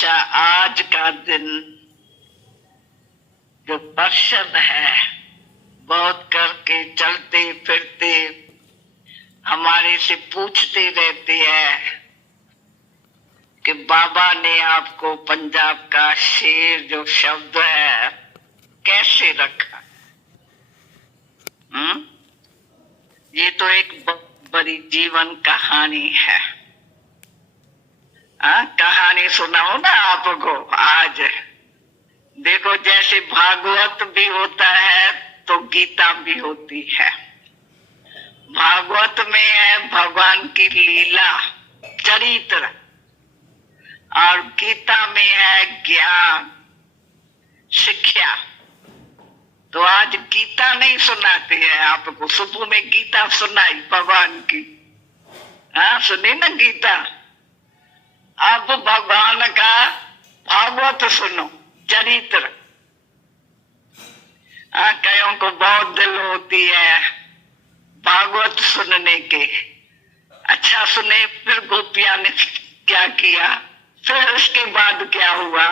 हमेशा आज का दिन जो पर्षद है, बहुत करके चलते फिरते हमारे से पूछते रहते हैं कि बाबा ने आपको पंजाब का शेर जो शब्द है कैसे रखा। ये तो एक बड़ी जीवन कहानी है। कहानी सुनाओ ना आपको आज। देखो, जैसे भागवत भी होता है तो गीता भी होती है। भागवत में है भगवान की लीला, चरित्र, और गीता में है ज्ञान, शिक्षा। तो आज गीता नहीं सुनाते हैं आपको। सुबह में गीता सुनाई भगवान की। सुनी ना गीता। अब भगवान का भागवत सुनो, चरित्र। कईयों को बहुत दिल होती है भागवत सुनने के। अच्छा सुने, फिर गोपिया ने क्या किया, फिर इसके बाद क्या हुआ,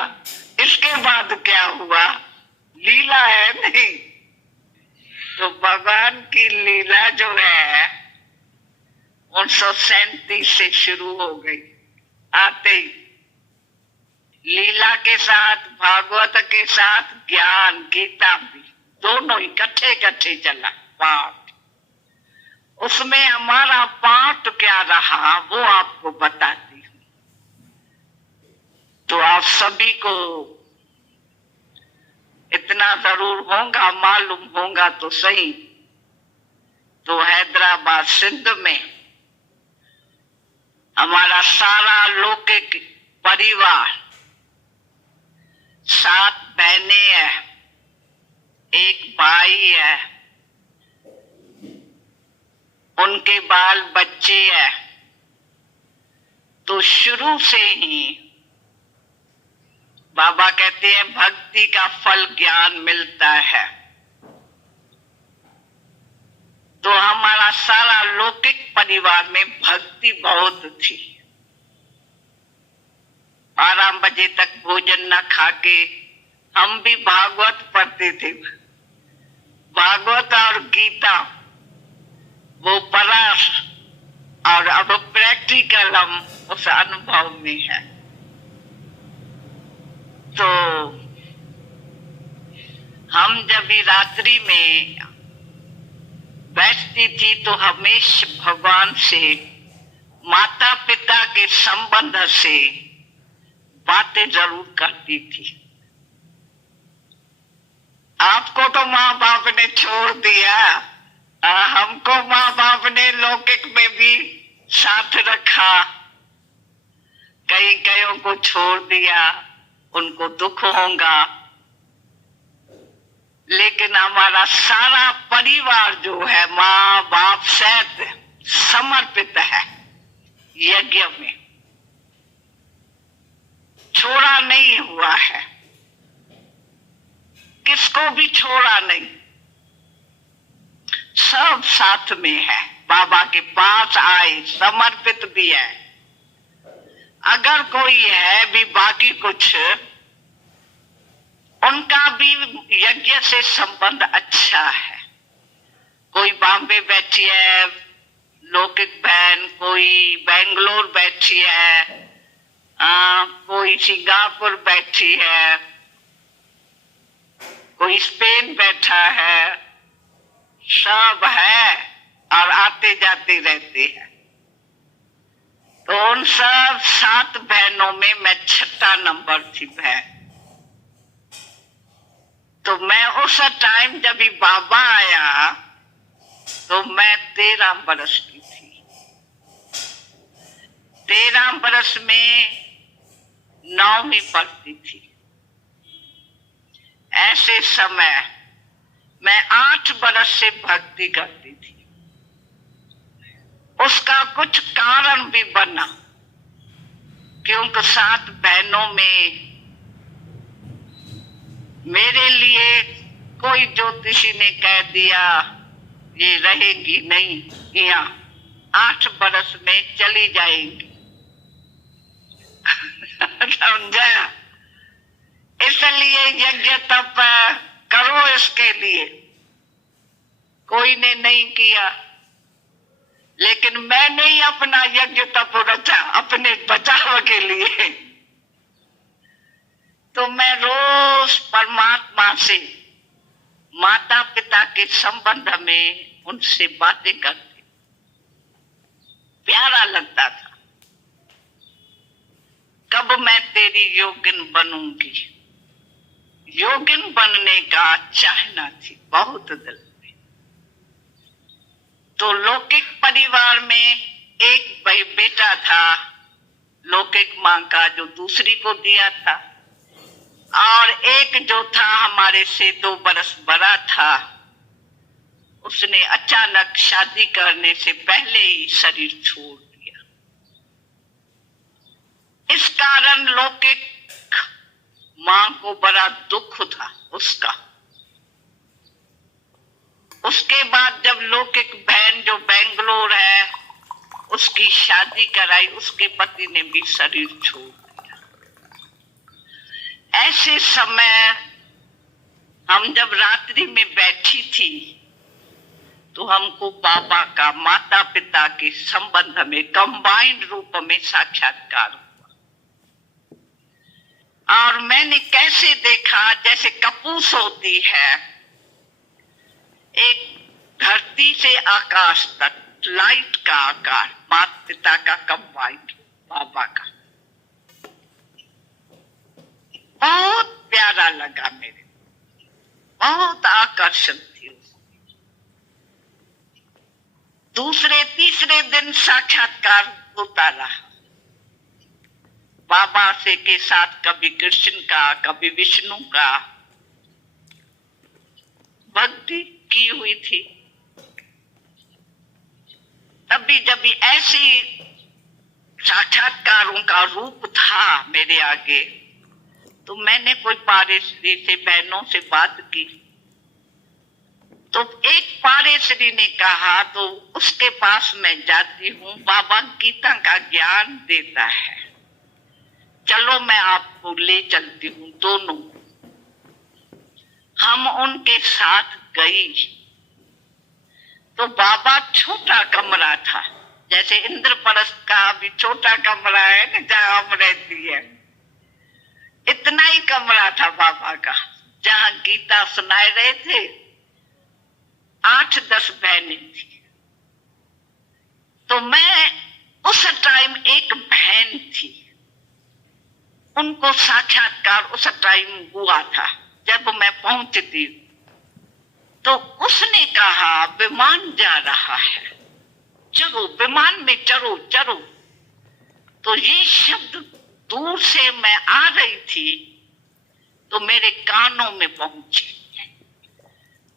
इसके बाद क्या हुआ। लीला है नहीं। तो भगवान की लीला जो है 1937 से शुरू हो गई। आते ही लीला के साथ, भागवत के साथ ज्ञान, गीता भी, दोनों इकट्ठे इकट्ठे चला पाठ। उसमें हमारा पाठ क्या रहा वो आपको बताती हूँ। तो आप सभी को इतना जरूर होगा, मालूम होगा तो सही। तो हैदराबाद सिंध में हमारा सारा लौकिक परिवार, 7 बहनें हैं, एक भाई है, उनके बाल बच्चे हैं। तो शुरू से ही बाबा कहते हैं भक्ति का फल ज्ञान मिलता है। तो हमारा सारा लौकिक परिवार में भक्ति बहुत थी। 12 बजे तक भोजन न खाके हम भी भागवत पढ़ते थे। भागवत और गीता वो पढ़ा, और अब प्रैक्टिकल हम उस अनुभव में है। तो हम जब भी रात्रि में बैठती थी तो हमेशा भगवान से, माता पिता के संबंध से बातें जरूर करती थी। आपको तो माँ बाप ने छोड़ दिया, हमको माँ बाप ने लौकिक में भी साथ रखा, कईयों को छोड़ दिया, उनको दुख होगा। लेकिन हमारा सारा परिवार जो है माँ बाप सहित समर्पित है यज्ञ में, छोड़ा नहीं हुआ है, किसको भी छोड़ा नहीं, सब साथ में है। बाबा के पास आए, समर्पित भी है। अगर कोई है भी बाकी कुछ, उनका भी यज्ञ से संबंध अच्छा है। कोई बॉम्बे बैठी है लौकिक बहन, कोई बेंगलोर बैठी है, कोई सिंगापुर बैठी है, कोई स्पेन बैठा है, सब है और आते जाते रहते हैं। तो उन सब 7 बहनों में मैं 6ठा नंबर थी बहन। तो मैं उस टाइम जब भी बाबा आया तो मैं 13 बरस की थी। 13 बरस में 9वीं पढ़ती थी। ऐसे समय मैं 8 बरस से भक्ति करती थी। उसका कुछ कारण भी बना, क्योंकि 7 बहनों में मेरे लिए कोई ज्योतिषी ने कह दिया ये रहेगी नहीं, यहाँ 8 बरस में चली जाएगी। समझा? इसलिए यज्ञ तप करो, इसके लिए कोई ने नहीं किया, लेकिन मैंने ही अपना यज्ञ तप रचा अपने बचाव के लिए। तो मैं रोज परमात्मा से, माता पिता के संबंध में उनसे बातें करती, प्यारा लगता था। कब मैं तेरी योगिन बनूंगी, योगिन बनने का चाहना थी बहुत दिल में। तो लौकिक परिवार में एक भाई बेटा था, लौकिक मां का, जो दूसरी को दिया था, और एक जो था हमारे से 2 बरस बड़ा था, उसने अचानक शादी करने से पहले ही शरीर छोड़ दिया। इस कारण लौकिक मां को बड़ा दुख था उसका। उसके बाद जब लौकिक बहन जो बेंगलोर है, उसकी शादी कराई, उसके पति ने भी शरीर छोड़ दिया। ऐसे समय हम जब रात्रि में बैठी थी, तो हमको बाबा का माता पिता के संबंध में कंबाइंड रूप में साक्षात्कार हुआ। और मैंने कैसे देखा, जैसे कपूस होती है, एक धरती से आकाश तक लाइट का आकार, माता पिता का कंबाइंड, बाबा का। बहुत प्यारा लगा मेरे, बहुत आकर्षण थी। दूसरे तीसरे दिन साक्षात्कार होता रहा बाबा से के साथ, कभी कृष्ण का, कभी विष्णु का भक्ति की हुई थी। तभी जब ऐसी साक्षात्कारों का रूप था मेरे आगे, तो मैंने कोई पारेश्वरी से, बहनों से बात की। तो एक पारेश्वरी ने कहा, तो उसके पास मैं जाती हूँ, बाबा गीता का ज्ञान देता है, चलो मैं आपको ले चलती हूँ। दोनों हम उनके साथ गई। तो बाबा, छोटा कमरा था, जैसे इंद्रप्रस्थ का भी छोटा कमरा है ना जहां हम रहती है, इतना ही कमरा था बाबा का, जहां गीता सुनाए रहे थे। 8-10 बहनें थी। तो मैं उस टाइम एक बहन थी, उनको साक्षात्कार उस टाइम हुआ था। जब मैं पहुंचती तो उसने कहा, विमान जा रहा है, चलो विमान में चलो चलो। तो ये शब्द दूर से मैं आ रही थी, तो मेरे कानों में पहुंचे।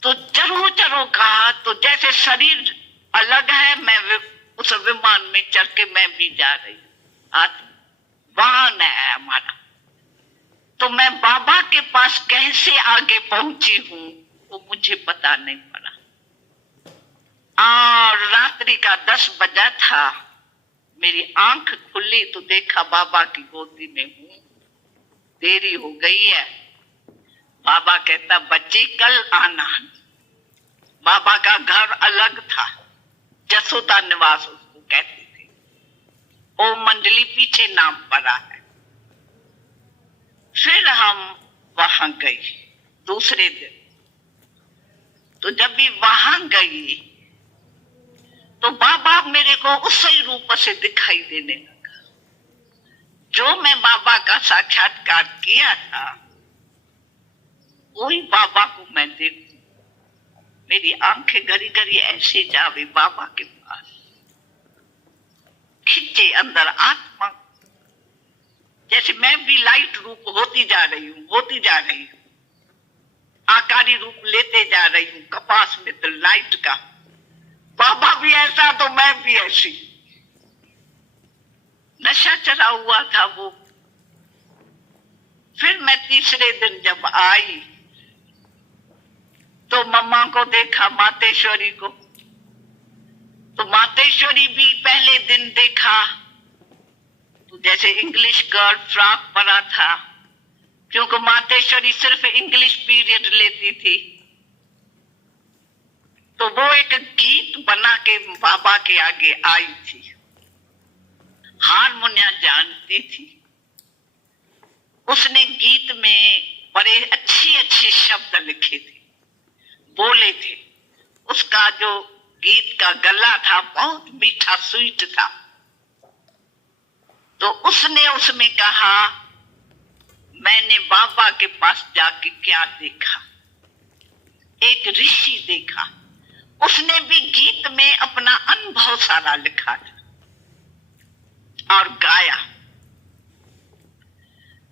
तो चलो चलो कहा, तो जैसे शरीर अलग है, मैं उस विमान में चढ़ के मैं भी जा रही, वाहन है हमारा। तो मैं बाबा के पास कैसे आगे पहुंची हूँ वो मुझे पता नहीं पड़ा। और रात्रि का 10 बजा था, मेरी आंख खुली तो देखा बाबा की गोदी में हूँ। देरी हो गई है। बाबा कहता, बच्ची कल आना। बाबा का घर अलग था, जसोदा निवास उसको कहते थे। ओ मंडली पीछे नाम पड़ा है। फिर हम वहां गए दूसरे दिन। तो जब भी वहां गई तो बाबा मेरे को उसी रूप से दिखाई देने लगा जो मैं बाबा का साक्षात्कार किया था। वही बाबा को मैं देखूं, मेरी आंखें घड़ी घड़ी ऐसे जावे बाबा के पास, खिंचे अंदर आत्मा, जैसे मैं भी लाइट रूप होती जा रही हूँ, आकारी रूप लेते जा रही हूँ। कपास में तो लाइट का, बाबा भी ऐसा तो मैं भी ऐसी। नशा चढ़ा हुआ था वो। फिर मैं तीसरे दिन जब आई तो मम्मा को देखा, मातेश्वरी को। तो मातेश्वरी भी पहले दिन देखा तो जैसे इंग्लिश गर्ल फ्रॉक परा था, क्योंकि मातेश्वरी सिर्फ इंग्लिश पीरियड लेती थी, तो वो एक गीत बना के बाबा के आगे आई थी। हारमोनिया जानती थी, उसने गीत में बड़े अच्छी अच्छी शब्द लिखे थे, बोले थे। उसका जो गीत का गला था बहुत मीठा स्वीट था। तो उसने उसमें कहा, मैंने बाबा के पास जाके क्या देखा, एक ऋषि देखा। उसने भी गीत में अपना अनुभव सारा लिखा था और गाया।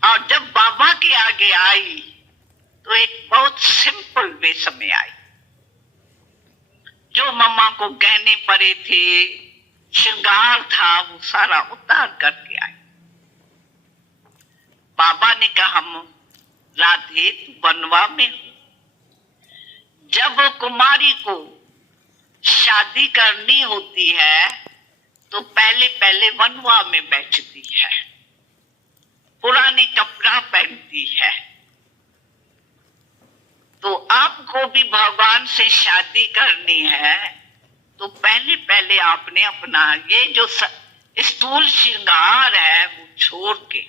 और जब बाबा के आगे आई तो एक बहुत सिंपल वेश में आई। जो मम्मा को गहने पड़े थे, श्रृंगार था, वो सारा उतार करके आई। बाबा ने कहा, राधे तू बनवा में हो। जब कुमारी को शादी करनी होती है तो पहले पहले वनवा में बैठती है, पुराने कपड़ा पहनती है। तो आपको भी भगवान से शादी करनी है तो पहले पहले आपने अपना ये जो स्थूल श्रृंगार है वो छोड़ के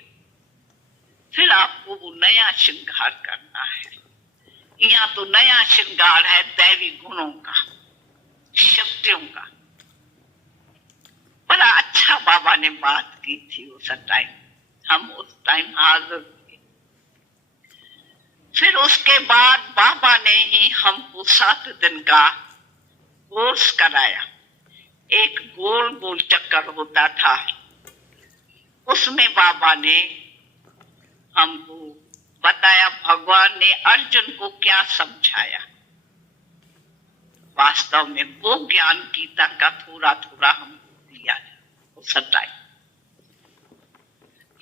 फिर आपको वो नया श्रृंगार करना है। यहाँ तो नया श्रृंगार है दैवी गुणों का, शक्तियों का। बड़ा अच्छा बाबा ने बात की थी उस टाइम, हम उस टाइम हाजिर थे। फिर उसके बाद बाबा ने ही हमको 7 दिन का कोर्स कराया। एक गोल गोल चक्कर होता था, उसमें बाबा ने हमको बताया भगवान ने अर्जुन को क्या समझाया। वास्तव में वो ज्ञान गीता का थोड़ा थोड़ा हमको दिया उस टाइम।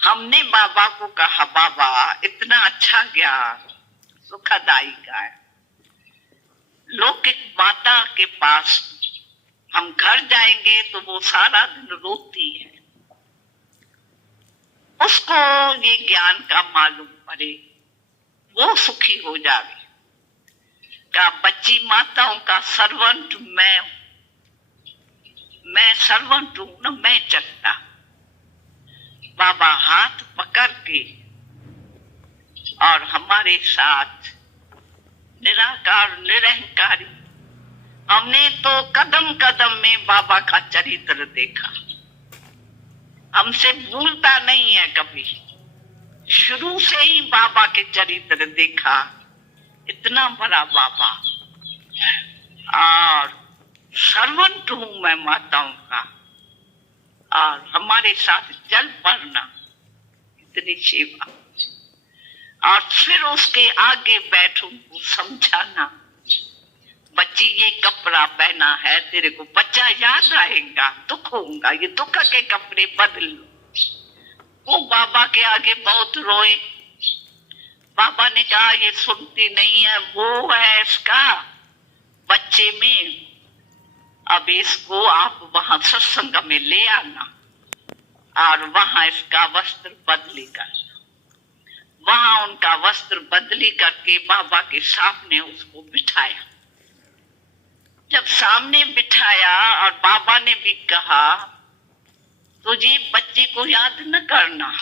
हमने बाबा को कहा, बाबा इतना अच्छा ज्ञान सुखदायी का है। लौकिक माता के पास हम घर जाएंगे तो वो सारा दिन रोती है, उसको ये ज्ञान का मालूम पड़े, वो सुखी हो जावे। का बच्ची माताओं का सर्वंट मैं सर्वंट हूं ना, मैं चलता। बाबा हाथ पकड़ के और हमारे साथ निराकार निरहंकारी, हमने तो कदम कदम में बाबा का चरित्र देखा। हमसे भूलता नहीं है कभी, शुरू से ही बाबा के चरित्र देखा। इतना बड़ा बाबा, और सर्वंट हूं मैं माताओं का, और हमारे साथ चल पड़ना, इतनी सेवा। और फिर उसके आगे बैठो समझाना, बच्ची ये कपड़ा पहना है, तेरे को बच्चा याद आएगा, दुख होगा, ये दुख के कपड़े बदल लो। वो बाबा के आगे बहुत रोए। बाबा ने कहा ये सुनती नहीं है, वो है इसका बच्चे में, अब इसको आप वहां सत्संग में ले आना और वहां इसका वस्त्र बदली करना। वहां उनका वस्त्र बदली करके बाबा के सामने उसको बिठाया। जब सामने बिठाया और बाबा ने भी कहा तुझे बच्चे को याद न करना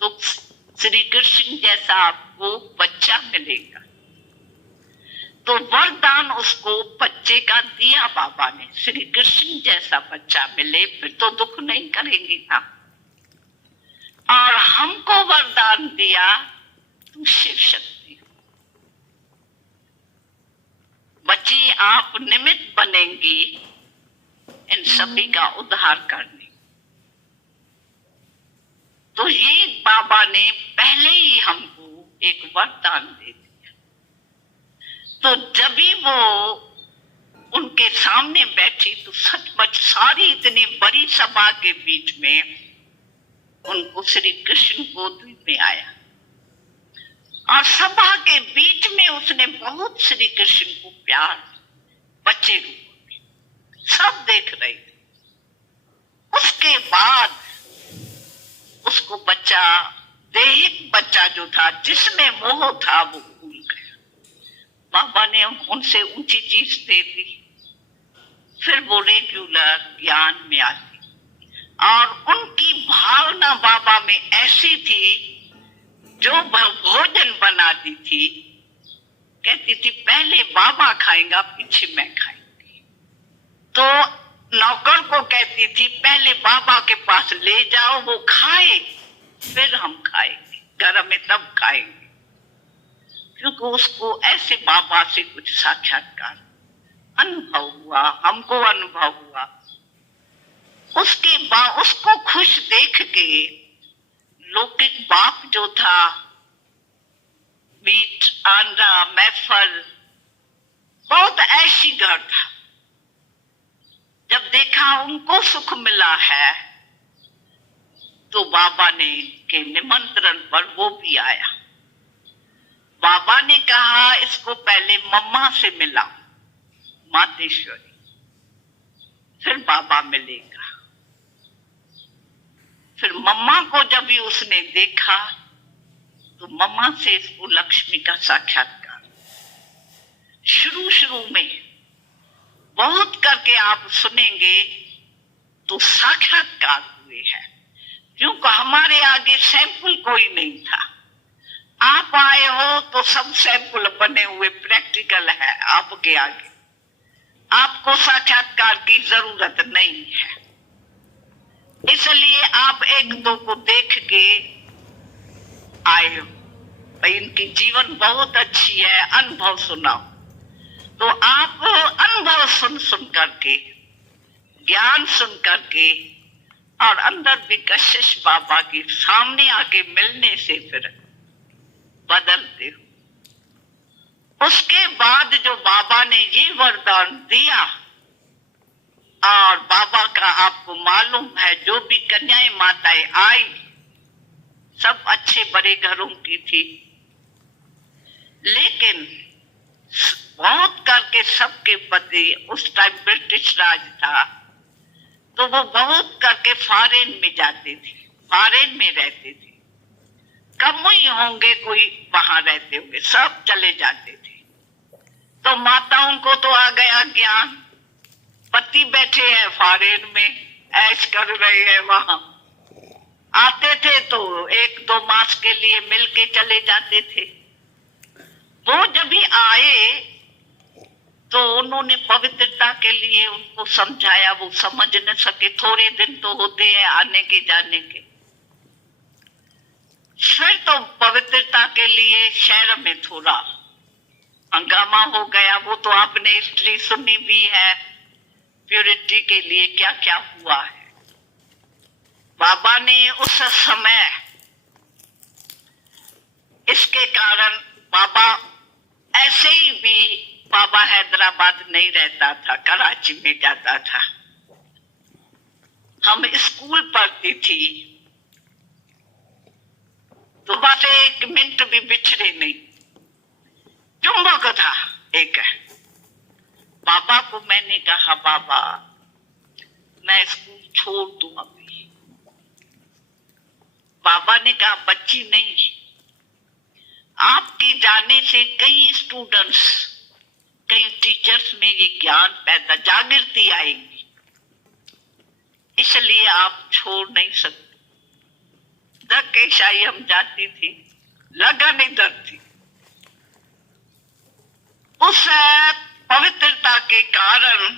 तो श्री कृष्ण जैसा आपको बच्चा मिलेगा। तो वरदान उसको बच्चे का दिया बाबा ने, श्री कृष्ण जैसा बच्चा मिले फिर तो दुख नहीं करेंगे ना। और हमको वरदान दिया तुम शिव शक्ति हो, बच्ची आप निमित्त बनेंगी इन सभी का उद्धार करने। तो ये बाबा ने पहले ही हमको एक वरदान दे दिया। तो जब भी वो उनके सामने बैठी तो सचमुच सारी इतनी बड़ी सभा के बीच में उनको श्री कृष्ण गोद में आया और सभा के बीच में उसने बहुत श्री कृष्ण को प्यार, बच्चे रूप में सब देख रहे थे। उसके बाद उसको बच्चा, दैहिक बच्चा जो था, जिसमें मोह था, वो भूल गया। बाबा ने उनसे ऊंची चीज दे दी, फिर वो रेगुलर ज्ञान में आती, और उनकी भावना बाबा में ऐसी थी, जो भोजन बनाती थी, कहती थी पहले बाबा खाएगा, पीछे मैं खाएंगी। तो नौकर को कहती थी पहले बाबा के पास ले जाओ, वो खाए, फिर हम खाएंगे, घर में तब खाएंगे। क्योंकि उसको ऐसे बाबा से कुछ साक्षात्कार अनुभव हुआ, हमको अनुभव हुआ। उसके बाद उसको खुश देख के लौकिक बाप जो था, मीट, अंडा, महफल, बहुत ऐसी घर था, जब देखा उनको सुख मिला है, तो बाबा ने के निमंत्रण पर वो भी आया। बाबा ने कहा इसको पहले मम्मा से मिला, मातेश्वरी, फिर बाबा मिलेगा। फिर मम्मा को जब भी उसने देखा, तो मम्मा से इसको लक्ष्मी का साक्षात्कार। शुरू में बहुत करके आप सुनेंगे तो साक्षात्कार हुए हैं, क्योंकि हमारे आगे सैंपल कोई नहीं था। आप आए हो तो सब सैंपल बने हुए प्रैक्टिकल है आपके आगे, आपको साक्षात्कार की जरूरत नहीं है। इसलिए आप एक दो को देख के आए हो, भाई इनकी जीवन बहुत अच्छी है, अनुभव सुनाओ। तो आप अनुभव सुन करके, ज्ञान सुन करके, और अंदर भी कशिश बाबा के सामने आके मिलने से फिर बदलते हो। उसके बाद जो बाबा ने ये वरदान दिया, और बाबा का आपको मालूम है, जो भी कन्याएं माताएं आई, सब अच्छे बड़े घरों की थी, लेकिन बहुत करके सबके पति, उस टाइम ब्रिटिश राज था, तो वो बहुत करके फॉरेन में जाते थे, फॉरेन में रहते थे। कम ही होंगे कोई वहां रहते होंगे, सब चले जाते थे। तो माताओं को तो आ गया ज्ञान, पति बैठे हैं फॉरेन में, ऐश कर रहे हैं वहां। आते थे तो एक दो मास के लिए मिलके चले जाते थे। वो जब भी आए तो उन्होंने पवित्रता के लिए उनको समझाया, वो समझ न सके, थोड़े दिन तो होते हैं आने के जाने के। फिर तो पवित्रता के लिए शहर में थोड़ा हंगामा हो गया, वो तो आपने हिस्ट्री सुनी भी है, प्योरिटी के लिए क्या क्या हुआ है। बाबा ने उस समय इसके कारण बाबा ऐसे ही भी, बाबा हैदराबाद नहीं रहता था, कराची में जाता था। हम स्कूल पढ़ती थी तो बस एक मिनट भी बिछड़े नहीं, चुंबक था एक। बाबा को मैंने कहा बाबा मैं स्कूल छोड़ दूं अभी। बाबा ने कहा बच्ची नहीं, आपके जाने से कई स्टूडेंट्स, कई टीचर्स में ये ज्ञान पैदा, जागृति आएगी, इसलिए आप छोड़ नहीं सकते। धक्केशाही हम जाती थी, लगन इधर थी। उस पवित्रता के कारण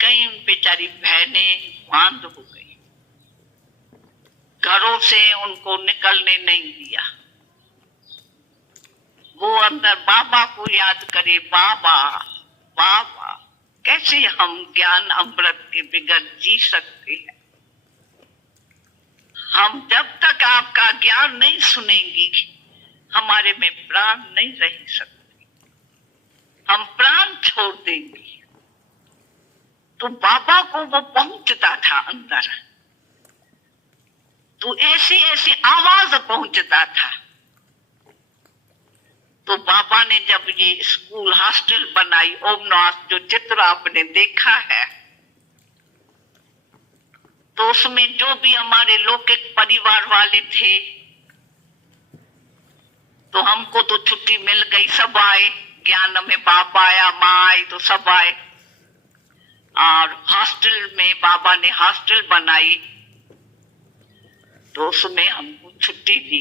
कई बेचारी बहनें बांध हो गई, घरों से उनको निकलने नहीं दिया। वो अंदर बाबा को याद करे, बाबा बाबा, कैसे हम ज्ञान अमृत के बिगड़ जी सकते हैं। हम जब तक आपका ज्ञान नहीं सुनेंगी, हमारे में प्राण नहीं रह सकते, हम प्राण छोड़ देंगे। तो बाबा को वो पहुंचता था अंदर, तो ऐसी ऐसी आवाज पहुंचता था। तो बाबा ने जब ये स्कूल हॉस्टल बनाई, ओमनाथ जो चित्र आपने देखा है, तो उसमें जो भी हमारे लौकिक परिवार वाले थे, तो हमको तो छुट्टी मिल गई, सब आए। ज्ञान में बाबा आया, माँ आई, तो सब आए। और हॉस्टल में बाबा ने हॉस्टल बनाई, तो उसमें हमको छुट्टी दी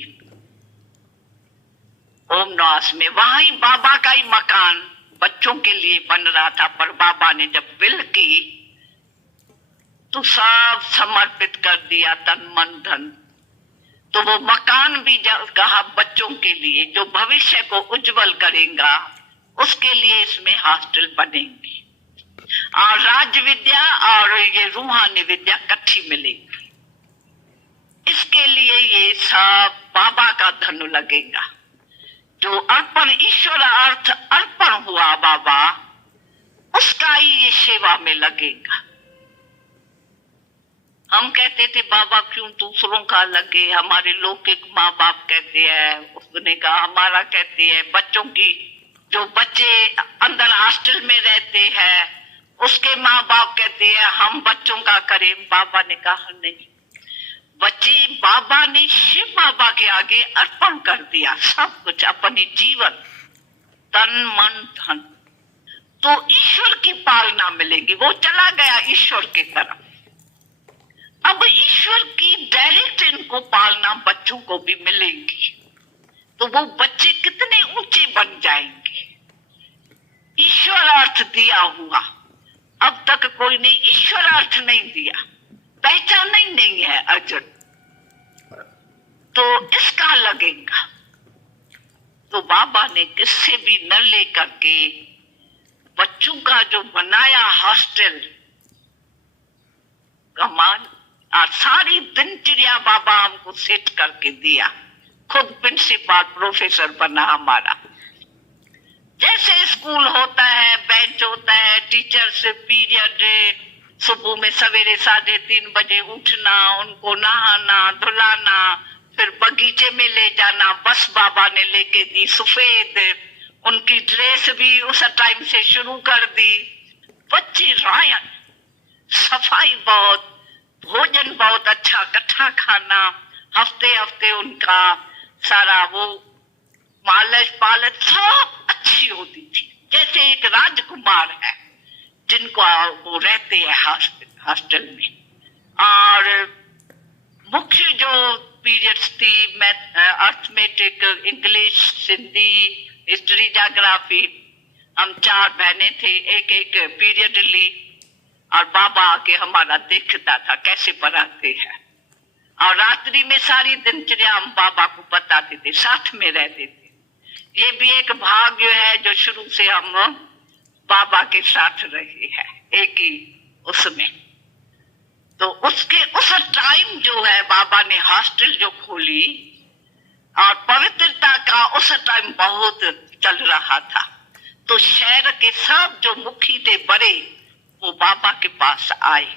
ओम निवास में। वहीं बाबा का ही मकान बच्चों के लिए बन रहा था, पर बाबा ने जब विल की तो सब समर्पित कर दिया, तन मन धन। तो वो मकान भी कहा बच्चों के लिए, जो भविष्य को उज्जवल करेगा, उसके लिए इसमें हॉस्टल बनेंगे और राज्य विद्या और ये रूहानी विद्या इकट्ठी मिलेगी। इसके लिए ये सब बाबा का धन लगेगा। जो अर्पण ईश्वर अर्थ अर्पण हुआ बाबा, उसका ही ये सेवा में लगेगा। हम कहते थे बाबा क्यों दूसरों का लगे, हमारे लौकिक माँ बाप कहते हैं। उसने कहा हमारा कहते हैं, बच्चों की, जो बच्चे अंदर हॉस्टल में रहते हैं उसके माँ बाप कहते हैं हम बच्चों का करें। बाबा ने कहा नहीं, बच्चे बाबा ने शिव बाबा के आगे अर्पण कर दिया सब कुछ, अपनी जीवन, तन मन धन। तो ईश्वर की पालना मिलेगी। वो चला गया ईश्वर की तरफ। अब ईश्वर की डायरेक्ट इनको पालना बच्चों को भी मिलेगी, तो वो बच्चे कितने ऊंचे बन जाएंगे। ईश्वर अर्थ दिया हुआ, अब तक कोई ने ईश्वर अर्थ नहीं दिया, पहचान नहीं है अर्जुन, तो इसका लगेगा। तो बाबा ने किससे भी न लेकर के बच्चों का जो बनाया हॉस्टल, कमाल। और सारी दिनचर्या बाबा हमको सेट करके दिया, खुद प्रिंसिपल प्रोफेसर बना हमारा। जैसे स्कूल होता है, बेंच होता है, टीचर से पीरियड, सुबह में सवेरे 3:30 बजे उठना, उनको नहाना धुलाना, फिर बगीचे में ले जाना। बस बाबा ने लेके दी सफेद, उनकी ड्रेस भी उस टाइम से शुरू कर दी। बच्चे रायन, सफाई बहुत, भोजन बहुत अच्छा, इकट्ठा खाना, हफ्ते हफ्ते उनका सारा वो मालिश पालक सब अच्छी होती थी। जैसे एक राजकुमार है जिनको वो रहते हैं हॉस्टल में। और मुख्य जो पीरियड्स थी, arithmetic, English, Hindi, history, geography, हम 4 बहनें थे, एक एक पीरियड ली और बाबा आके हमारा देखता था कैसे पढ़ाते हैं। और रात्रि में सारी दिनचर्या हम बाबा को बताते थे, साथ में रहते थे। ये भी एक भाग्य है जो शुरू से हम बाबा के साथ रहे हैं, एक ही उसमें। तो उसके उस टाइम जो है बाबा ने हॉस्टल जो खोली और पवित्रता का उस टाइम बहुत चल रहा था, तो शहर के सब जो मुखी थे बड़े, वो बाबा के पास आए।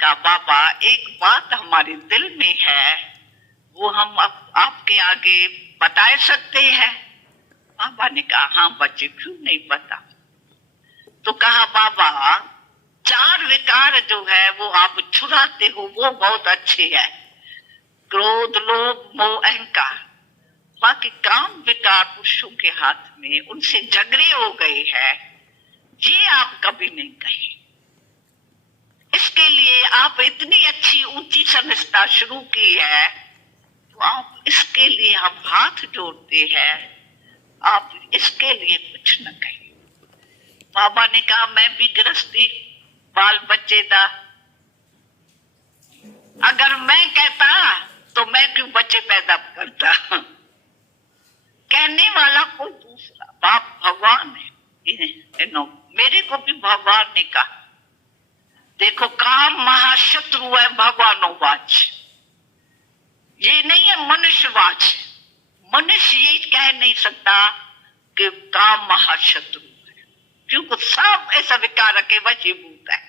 कहा बाबा एक बात हमारे दिल में है, वो हम आपके आगे बता सकते हैं। बाबा ने कहा हाँ बच्चे, क्यों नहीं पता। तो कहा बाबा 4 विकार जो है वो आप छुड़ाते हो, वो बहुत अच्छे है, क्रोध, लोभ, मोह, अहंकार। बाकी काम विकार पुरुषों के हाथ में, उनसे झगड़े हो गए हैं, ये आप कभी नहीं कहे। इसके लिए आप इतनी अच्छी ऊंची संस्था शुरू की है, तो आप इसके लिए हम हाथ जोड़ते हैं, आप इसके लिए कुछ न कहें। बाबा ने कहा मैं भी गृहस्थी, बाल बच्चे था, अगर मैं कहता तो मैं क्यों बच्चे पैदा करता। कहने वाला कोई दूसरा, बाप भगवान है। मेरे को भी भगवान ने कहा, देखो काम महाशत्रु है भगवानोवाच, ये नहीं है मनुष्यवाच। मनुष्य ये कह नहीं सकता कि काम महाशत्रु है, क्योंकि सब ऐसा विकार के वशीभूत है।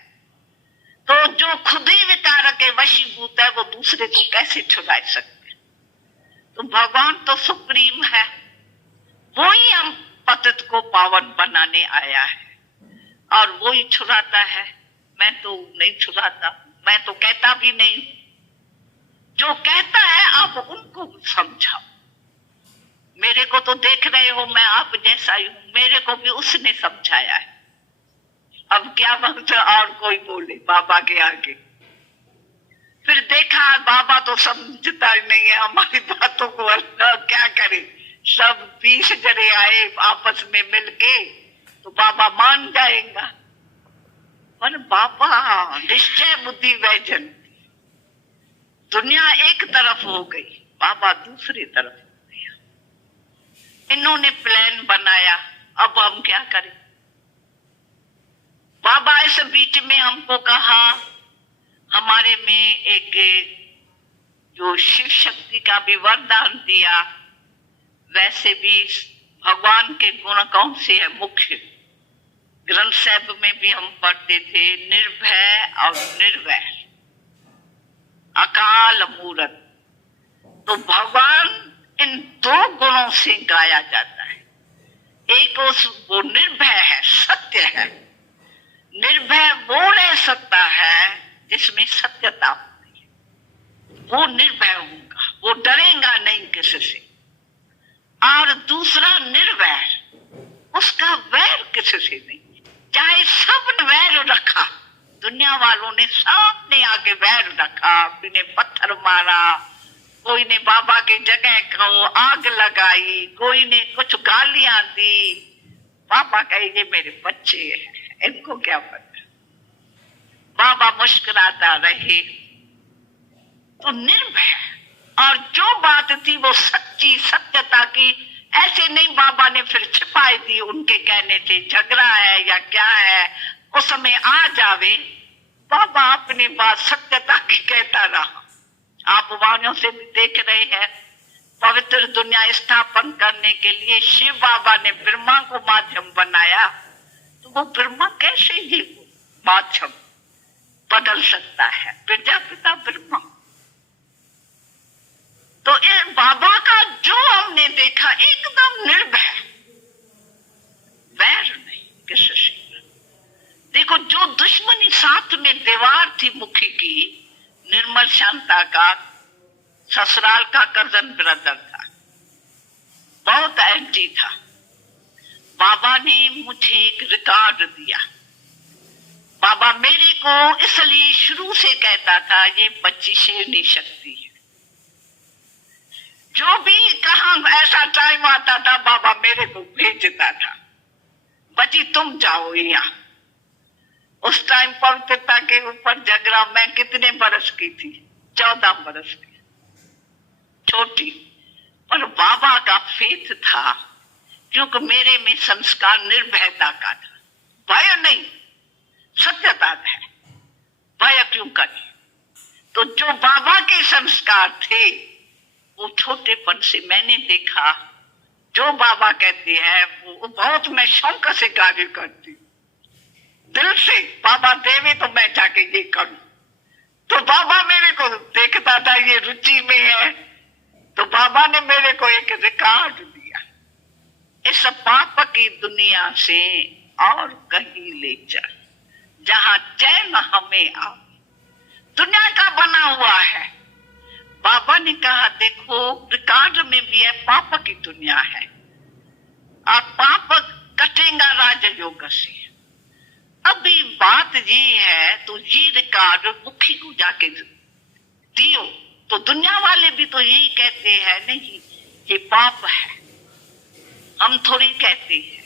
तो जो खुद ही विकार के वशीभूत है, वो दूसरे को कैसे छुड़ा सकते। तो भगवान तो सुप्रीम है, वो ही हम पतित को पावन बनाने आया है और वो ही छुड़ाता है। मैं तो नहीं छुड़ाता, मैं तो कहता भी नहीं। जो कहता है आप उनको समझाओ। मेरे को तो देख रहे हो, मैं आप जैसा ही हूं, मेरे को भी उसने समझाया है। अब क्या बात और कोई बोले बाबा के आगे। फिर देखा बाबा तो समझता ही नहीं है हमारी बातों को। क्या करे, सब 20 जने आए आपस में मिलके तो बाबा मान जाएगा। पर बाबा निश्चय बुद्धि वैजन, दुनिया एक तरफ हो गई, बाबा दूसरी तरफ हो गया। इन्होंने प्लान बनाया, अब हम क्या करें। बाबा इस बीच में हमको कहा, हमारे में एक जो शिव शक्ति का भी वरदान दिया, वैसे भी भगवान के गुण कौन से है मुख्य, ग्रंथ साहिब में भी हम पढ़ते थे, निर्भय और निर्वैर, अकाल मूरत। तो भगवान इन 2 गुणों से गाया जाता है। एक वो निर्भय है, सत्य है। निर्भय वो रह सकता है जिसमें सत्यता होती है, वो निर्भय होगा, वो डरेगा नहीं किसी से। और दूसरा निर्वैर, उसका वैर किसी से नहीं। चाहे सब ने वैर रखा, दुनिया वालों ने सबने आगे वैर रखा, कोई ने पत्थर मारा, कोई ने बाबा की जगह को आग लगाई, कोई ने कुछ गालियां दी। बाबा कहे ये मेरे बच्चे हैं, इनको क्या पता। बाबा मुस्कुराता रहे। तो निर्भय, और जो बात थी वो सच्ची सत्यता की। ऐसे नहीं बाबा ने फिर छिपाई दी उनके कहने से, झगड़ा है या क्या है, उस समय आ जावे। बाबा अपनी बात सत्यता की कहता रहा। आप वाणियों से भी देख रहे हैं, पवित्र दुनिया स्थापन करने के लिए शिव बाबा ने ब्रह्मा को माध्यम बनाया। तो वो ब्रह्मा कैसे ही माध्यम बदल सकता है, प्रजापिता ब्रह्मा। तो ये बाबा का जो हमने देखा, एकदम निर्भय, वैर नहीं किसी से। देखो, जो दुश्मनी साथ में दीवार थी मुखी की, निर्मल शांता का ससुराल का कजन ब्रदर था, बहुत एंटी था। बाबा ने मुझे एक रिकॉर्ड दिया। बाबा मेरे को इसलिए शुरू से कहता था ये बच्ची शेरनी शक्ति है। जो भी कहा ऐसा टाइम आता था, बाबा मेरे को भेजता था, बच्ची तुम जाओ यहाँ। उस टाइम पवित्रता के ऊपर झगड़ा, मैं कितने बरस की थी, 14 बरस की, छोटी। पर बाबा का फेथ था, क्योंकि मेरे में संस्कार निर्भयता का था। भय नहीं, सत्यता है। भय क्यों करे। तो जो बाबा के संस्कार थे, वो छोटेपन से मैंने देखा। जो बाबा कहते हैं वो बहुत मैं शौक से कार्य करती, दिल से। बाबा देवे तो मैं जाके ये करूं। तो बाबा मेरे को देखता था ये रुचि में है, तो बाबा ने मेरे को एक रिकॉर्ड दिया, इस पाप की दुनिया से और कहीं ले चल, जहां चैन हमें आ। दुनिया का बना हुआ है। बाबा ने कहा देखो, रिकॉर्ड में भी है, पाप की दुनिया है, और पाप कटेगा राजयोग से। अभी बात ये है, तो ये रिकॉर्ड मुखी को जाके दियो, तो दुनिया वाले भी तो यही कहते हैं, नहीं ये पाप है। हम थोड़ी कहते हैं,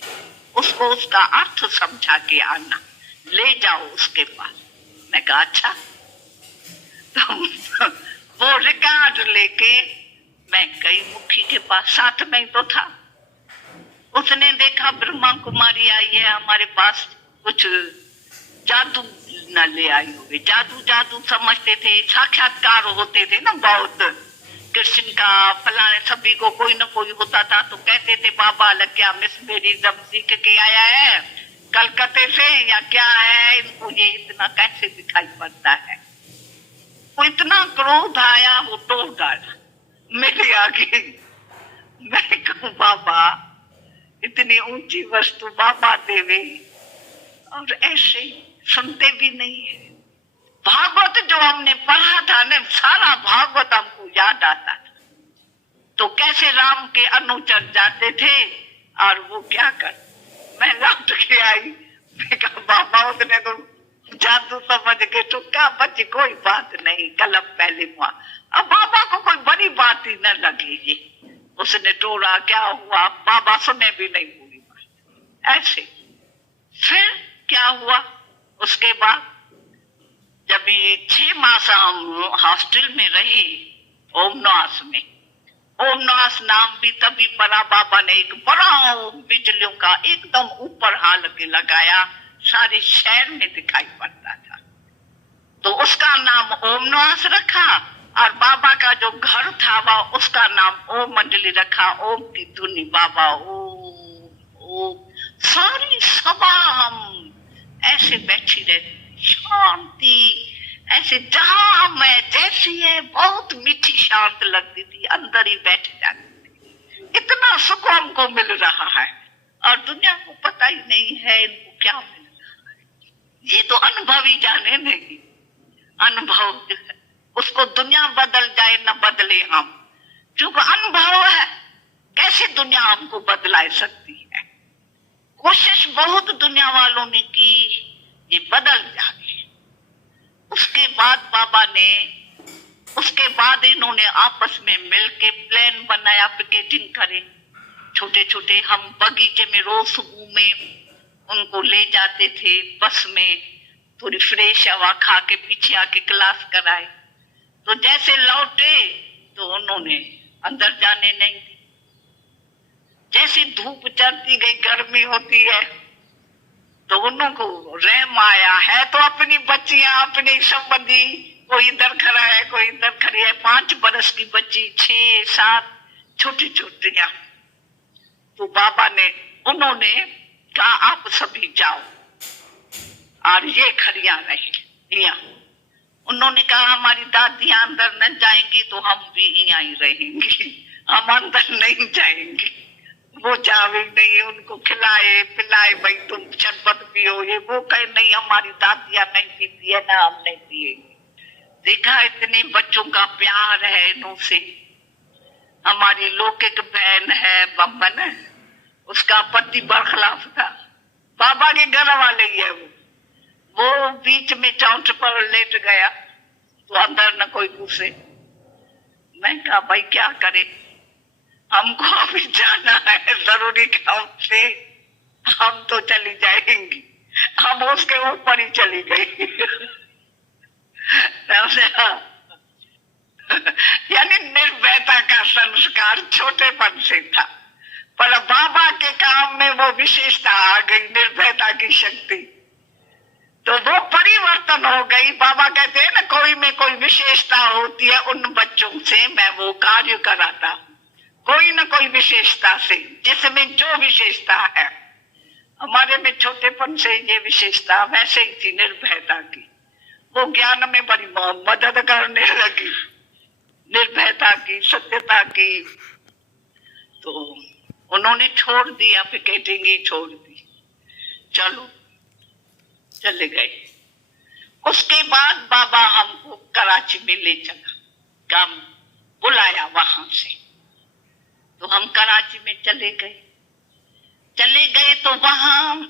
उसको उसका अर्थ समझा के आना, ले जाओ उसके पास। मैं कहा अच्छा। तो वो रिकॉर्ड लेके मैं गई मुखी के पास, साथ में तो था। उसने देखा ब्रह्मा कुमारी आई है हमारे पास, कुछ जादू न ले आई होगी। जादू जादू समझते थे, साक्षात्कार होते थे ना बहुत, कृष्ण का फलाने सभी को कोई न कोई होता था। तो कहते थे बाबा लग गया, मिस मेरी जब सीख के आया है कलकत्ते से या क्या है, इनको ये इतना कैसे दिखाई पड़ता है। वो इतना क्रोध आया, वो तोड़ डाला मेरे आगे। मैं कहूं बाबा इतनी ऊंची वस्तु बाबा देवे, और ऐसे सुनते भी नहीं है। भागवत जो हमने पढ़ा था ना, सारा भागवत हमको याद आता था। तो कैसे राम के अनुचर जाते थे और वो क्या कर, मैं लौट के आई, मैं कहा बाबा उसने तो जादू समझ के टुक्का बच्ची, कोई बात नहीं, कलम पहले हुआ। अब बाबा को कोई बड़ी बात ही न लगी जी, उसने टोरा क्या हुआ, बाबा सुने भी नहीं पूरी बात। ऐसे फिर क्या हुआ, उसके बाद जब 6 मास हम हॉस्टल में रहे ओमनास में, ओमनास नाम भी तभी पड़ा, बाबा ने एक बड़ा बिजलियों का एकदम ऊपर हाल के लगाया, सारे शहर में दिखाई पड़ता था। तो उसका नाम ओमनास रखा और बाबा का जो घर था वह उसका नाम ओम मंडली रखा। ओम की धुनी बाबा ओम। सारी सभा हम ऐसे बैठी रहती, शांति ऐसे, जहां मैं जैसी है बहुत मीठी शांत लगती थी, अंदर ही बैठ जाती थी। इतना सुख हमको मिल रहा है और दुनिया को पता ही नहीं है इनको क्या मिल रहा है। ये तो अनुभव ही जाने नहीं, अनुभव जो है उसको दुनिया बदल जाए न बदले हम, क्योंकि अनुभव है, कैसे दुनिया हमको बदला सकती है। कोशिश बहुत दुनिया वालों ने की ये बदल जाए। उसके बाद बाबा ने, उसके बाद इन्होंने आपस में मिलके प्लान बनाया, पिकेटिंग करे। छोटे छोटे हम बगीचे में रोज सुबह में उनको ले जाते थे बस में, थोड़ी फ्रेश हवा खा के पीछे आके क्लास कराए। तो जैसे लौटे तो उन्होंने अंदर जाने नहीं दी। जैसे धूप चढ़ती गई, गर्मी होती है, तो उनको रहम आया है। तो अपनी बच्चियां, अपने संबंधी, कोई इधर खड़ा है कोई इधर खड़ी है, 5 बरस की बच्ची, 6, 7 छोटी छोटियां। तो बाबा ने, उन्होंने कहा आप सभी जाओ और ये खड़िया रहे यहाँ। उन्होंने कहा हमारी दादियां अंदर न जाएंगी तो हम भी यहाँ ही रहेंगी, हम अंदर नहीं जाएंगे। वो जावे नहीं, उनको खिलाए पिलाए, भाई तुम शरबत पियो, ये वो कहे नहीं हमारी दादियां नहीं पीती है ना, हम नहीं पिएंगे। देखा इतने बच्चों का प्यार है इनों से। हमारी लौकिक बहन है बम्बन, उसका पति बरखलाफ था, बाबा के घर वाले ही है वो बीच में चौंठ पर लेट गया तो अंदर न कोई घुसे। मैं कहा भाई क्या करे, हमको अभी जाना है जरूरी काम से, हम तो चली जाएंगी। हम उसके ऊपर ही चली गई यानी निर्भयता का संस्कार छोटेपन से था, पर बाबा के काम में वो विशेषता आ गई, निर्भयता की शक्ति, तो वो परिवर्तन हो गई। बाबा कहते हैं ना कोई में कोई विशेषता होती है, उन बच्चों से मैं वो कार्य कराता, कोई ना कोई विशेषता से, जिसमें जो विशेषता है। हमारे में छोटेपन से ये विशेषता वैसे ही थी, निर्भयता की। वो ज्ञान में बड़ी मदद करने लगी, निर्भयता की, सत्यता की। तो उन्होंने छोड़ दिया, पिकेटिंग ही छोड़ दी, चलो चले गए। उसके बाद बाबा हमको कराची में ले चला, काम बुलाया वहां से, तो हम कराची में चले गए। तो वहां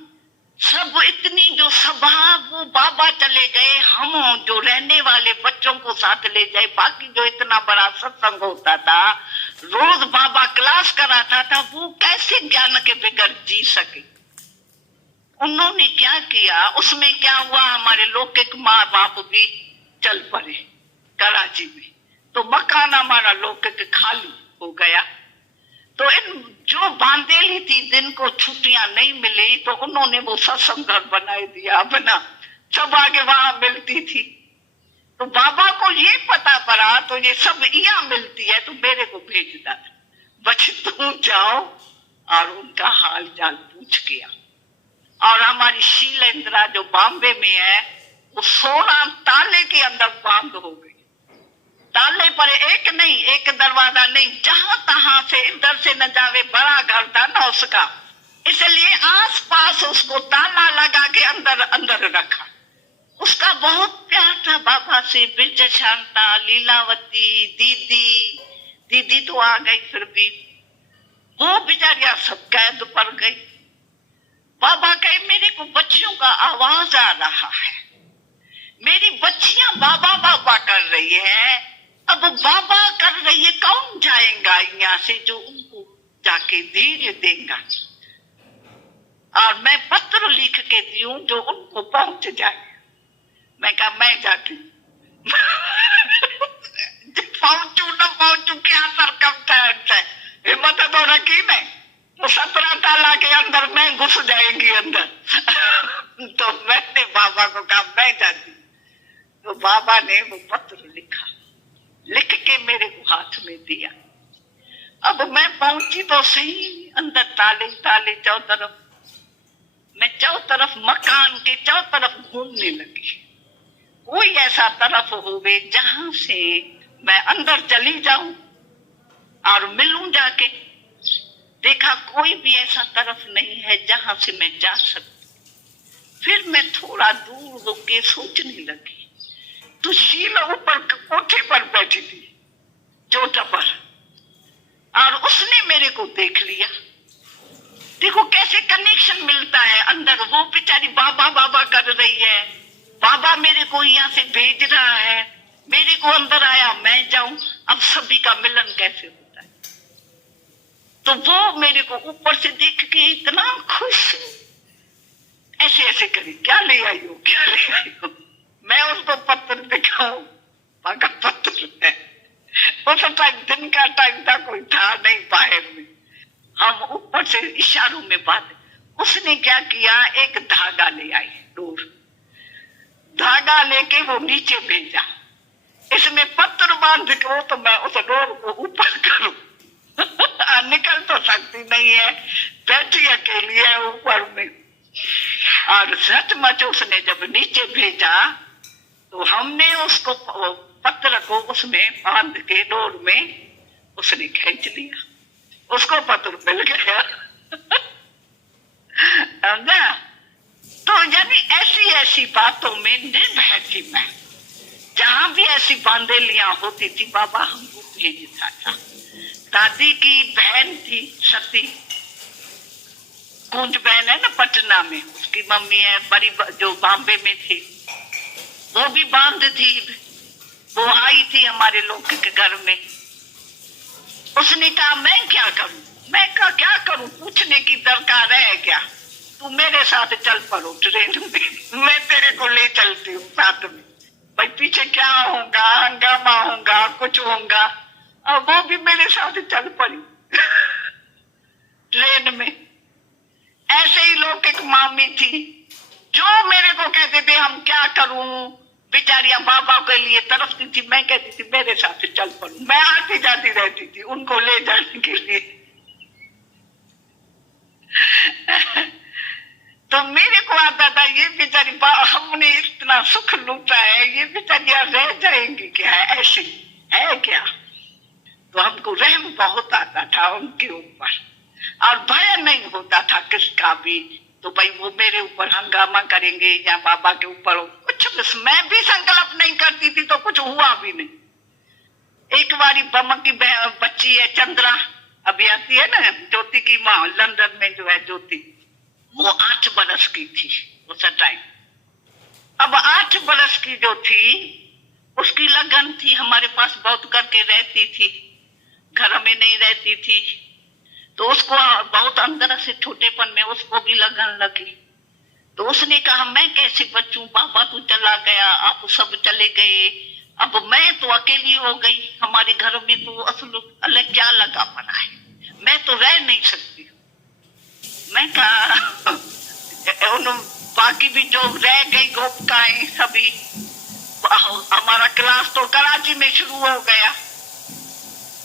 सब इतनी जो सभा, वो बाबा चले गए, हम जो रहने वाले बच्चों को साथ ले जाए। बाकी जो इतना बड़ा सत्संग होता था, रोज बाबा क्लास कराता था, वो कैसे ज्ञान के बगैर जी सके। उन्होंने क्या किया, उसमें क्या हुआ, हमारे लौकिक माँ बाप भी चल पड़े कराची में, तो मकान हमारा लौकिक खाली हो गया। तो इन जो बांधेली थी, दिन को छुट्टियां नहीं मिली, तो उन्होंने वो सत्संग घर बनाए दिया अपना, सब आगे वहां मिलती थी। तो बाबा को ये पता पड़ा, तो ये सब यहाँ मिलती है तो मेरे को भेजता था, बच्चे तुम जाओ और उनका हाल चाल पूछ के आओ। और हमारी शीलेंद्रा जो बॉम्बे में है, वो 16 ताले के अंदर बंद हो गई। ताले पर एक नहीं, एक दरवाजा नहीं, जहां तहां से इधर से न जावे। बड़ा घर था ना उसका, इसलिए आस पास उसको ताला लगा के अंदर अंदर रखा। उसका बहुत प्यार था बाबा से। बिरजा शांता, लीलावती, दीदी, दीदी तो आ गई फिर भी, वो बेचारियां सब कैद पर गई। बाबा कहे मेरे को बच्चियों का आवाज आ रहा है, मेरी बच्चियां बाबा बाबा कर रही है। अब बाबा कर रही है, कौन जाएगा यहाँ से जो उनको जाके धीरे देगा। और मैं पत्र लिख के दूं जो उनको पहुंच जाए। मैं कहा मैं जाती पहुंचू न पहुंचू क्या सरकमस्टेंस है, हिम्मत तो रखी मैं। वो 17 ताला के अंदर मैं घुस जाएंगी अंदर तो मैंने बाबा को कहा मैं जाती। तो बाबा ने वो पत्र लिखा, लिख के मेरे को हाथ में दिया। अब मैं पहुंची तो सही, अंदर ताले ताले चौ तरफ। मैं चौ तरफ मकान के चौ तरफ घूमने लगी, कोई ऐसा तरफ होवे जहां से मैं अंदर चली जाऊं और मिलूं जाके। देखा कोई भी ऐसा तरफ नहीं है जहां से मैं जा सकती। फिर मैं थोड़ा दूर होके सोचने लगी तो शीला ऊपर कोठे पर बैठी थी चोटा पर, और उसने मेरे को देख लिया। देखो कैसे कनेक्शन मिलता है अंदर। वो बेचारी बाबा बाबा कर रही है, बाबा मेरे को यहाँ से भेज रहा है, मेरे को अंदर आया मैं जाऊं। अब सभी का मिलन कैसे होता है। तो वो मेरे को ऊपर से देख के इतना खुश, ऐसे ऐसे करी, क्या ले आई हो क्या ले आई हो। मैं उसको पत्र दिखाऊं, पाका पत्र है। उस टाइम दिन का टाइम था, कोई था नहीं बाहर में। हम ऊपर से इशारों में बात। उसने क्या किया, एक धागा ले आई, डोर धागा लेके वो नीचे भेजा। इसमें पत्र बांध के तो मैं उस डोर को ऊपर करूं निकल तो सकती नहीं है, बैठी अकेली है ऊपर में। और सचमुच उसने जब नीचे भेजा तो हमने उसको पत्र को उसमें बांध के डोर में उसने खींच लिया, उसको पत्र मिल गया समझा। तो यानी ऐसी ऐसी बातों में निर्भय थी मैं। जहां भी ऐसी बांधेलियां होती थी बाबा हमको भेजता था। दादी की बहन थी सती, कुंज बहन है ना पटना में, उसकी मम्मी है बड़ी जो बॉम्बे में थी, वो भी बांध थी। वो आई थी हमारे लोग के घर में। उसने कहा मैं क्या करूं, मैं कहा क्या करूं, पूछने की दरकार है क्या। तू मेरे साथ चल पड़ो ट्रेन में, मैं तेरे को ले चलती हूँ साथ में। भाई पीछे क्या होगा, हंगामा होगा, कुछ होगा। और वो भी मेरे साथ चल पड़ी ट्रेन में। ऐसे ही लोग एक मामी थी जो मेरे को कहते थे हम क्या करूं, बेचारियां बाबा के लिए तरफती थी। मैं कहती थी मेरे साथ चल पड़ू, मैं आती जाती रहती थी उनको ले जाने के लिए तो मेरे को आता था ये बेचारी हमने इतना सुख लूटा है, ये बेचारियां रह जाएंगी क्या, ऐसी है क्या। तो हमको रहम बहुत आता था उनके ऊपर, और भय नहीं होता था किसका भी। तो भाई वो मेरे ऊपर हंगामा करेंगे या बाबा के ऊपर कुछ, मैं भी संकल्प नहीं करती थी तो कुछ हुआ भी नहीं। एक बारी बम की बच्ची है चंद्रा, अभी आती है ना, ज्योति की माँ लंदन में जो है ज्योति, वो 8 बरस की थी उस टाइम। अब 8 बरस की जो थी उसकी लगन थी, हमारे पास बहुत करके रहती थी, घर में नहीं रहती थी। तो उसको बहुत अंदर से छोटेपन में उसको भी लगन लगी। तो उसने कहा मैं कैसे बचूं, बाबा तो चला गया, आप सब चले गए, अब मैं तो अकेली हो गई। हमारे घर में तो असल अलग क्या लगा पड़ा है, मैं तो रह नहीं सकती। मैं कहा बाकी भी जो रह गई गोपकाएं सभी, हमारा क्लास तो कराची में शुरू हो गया।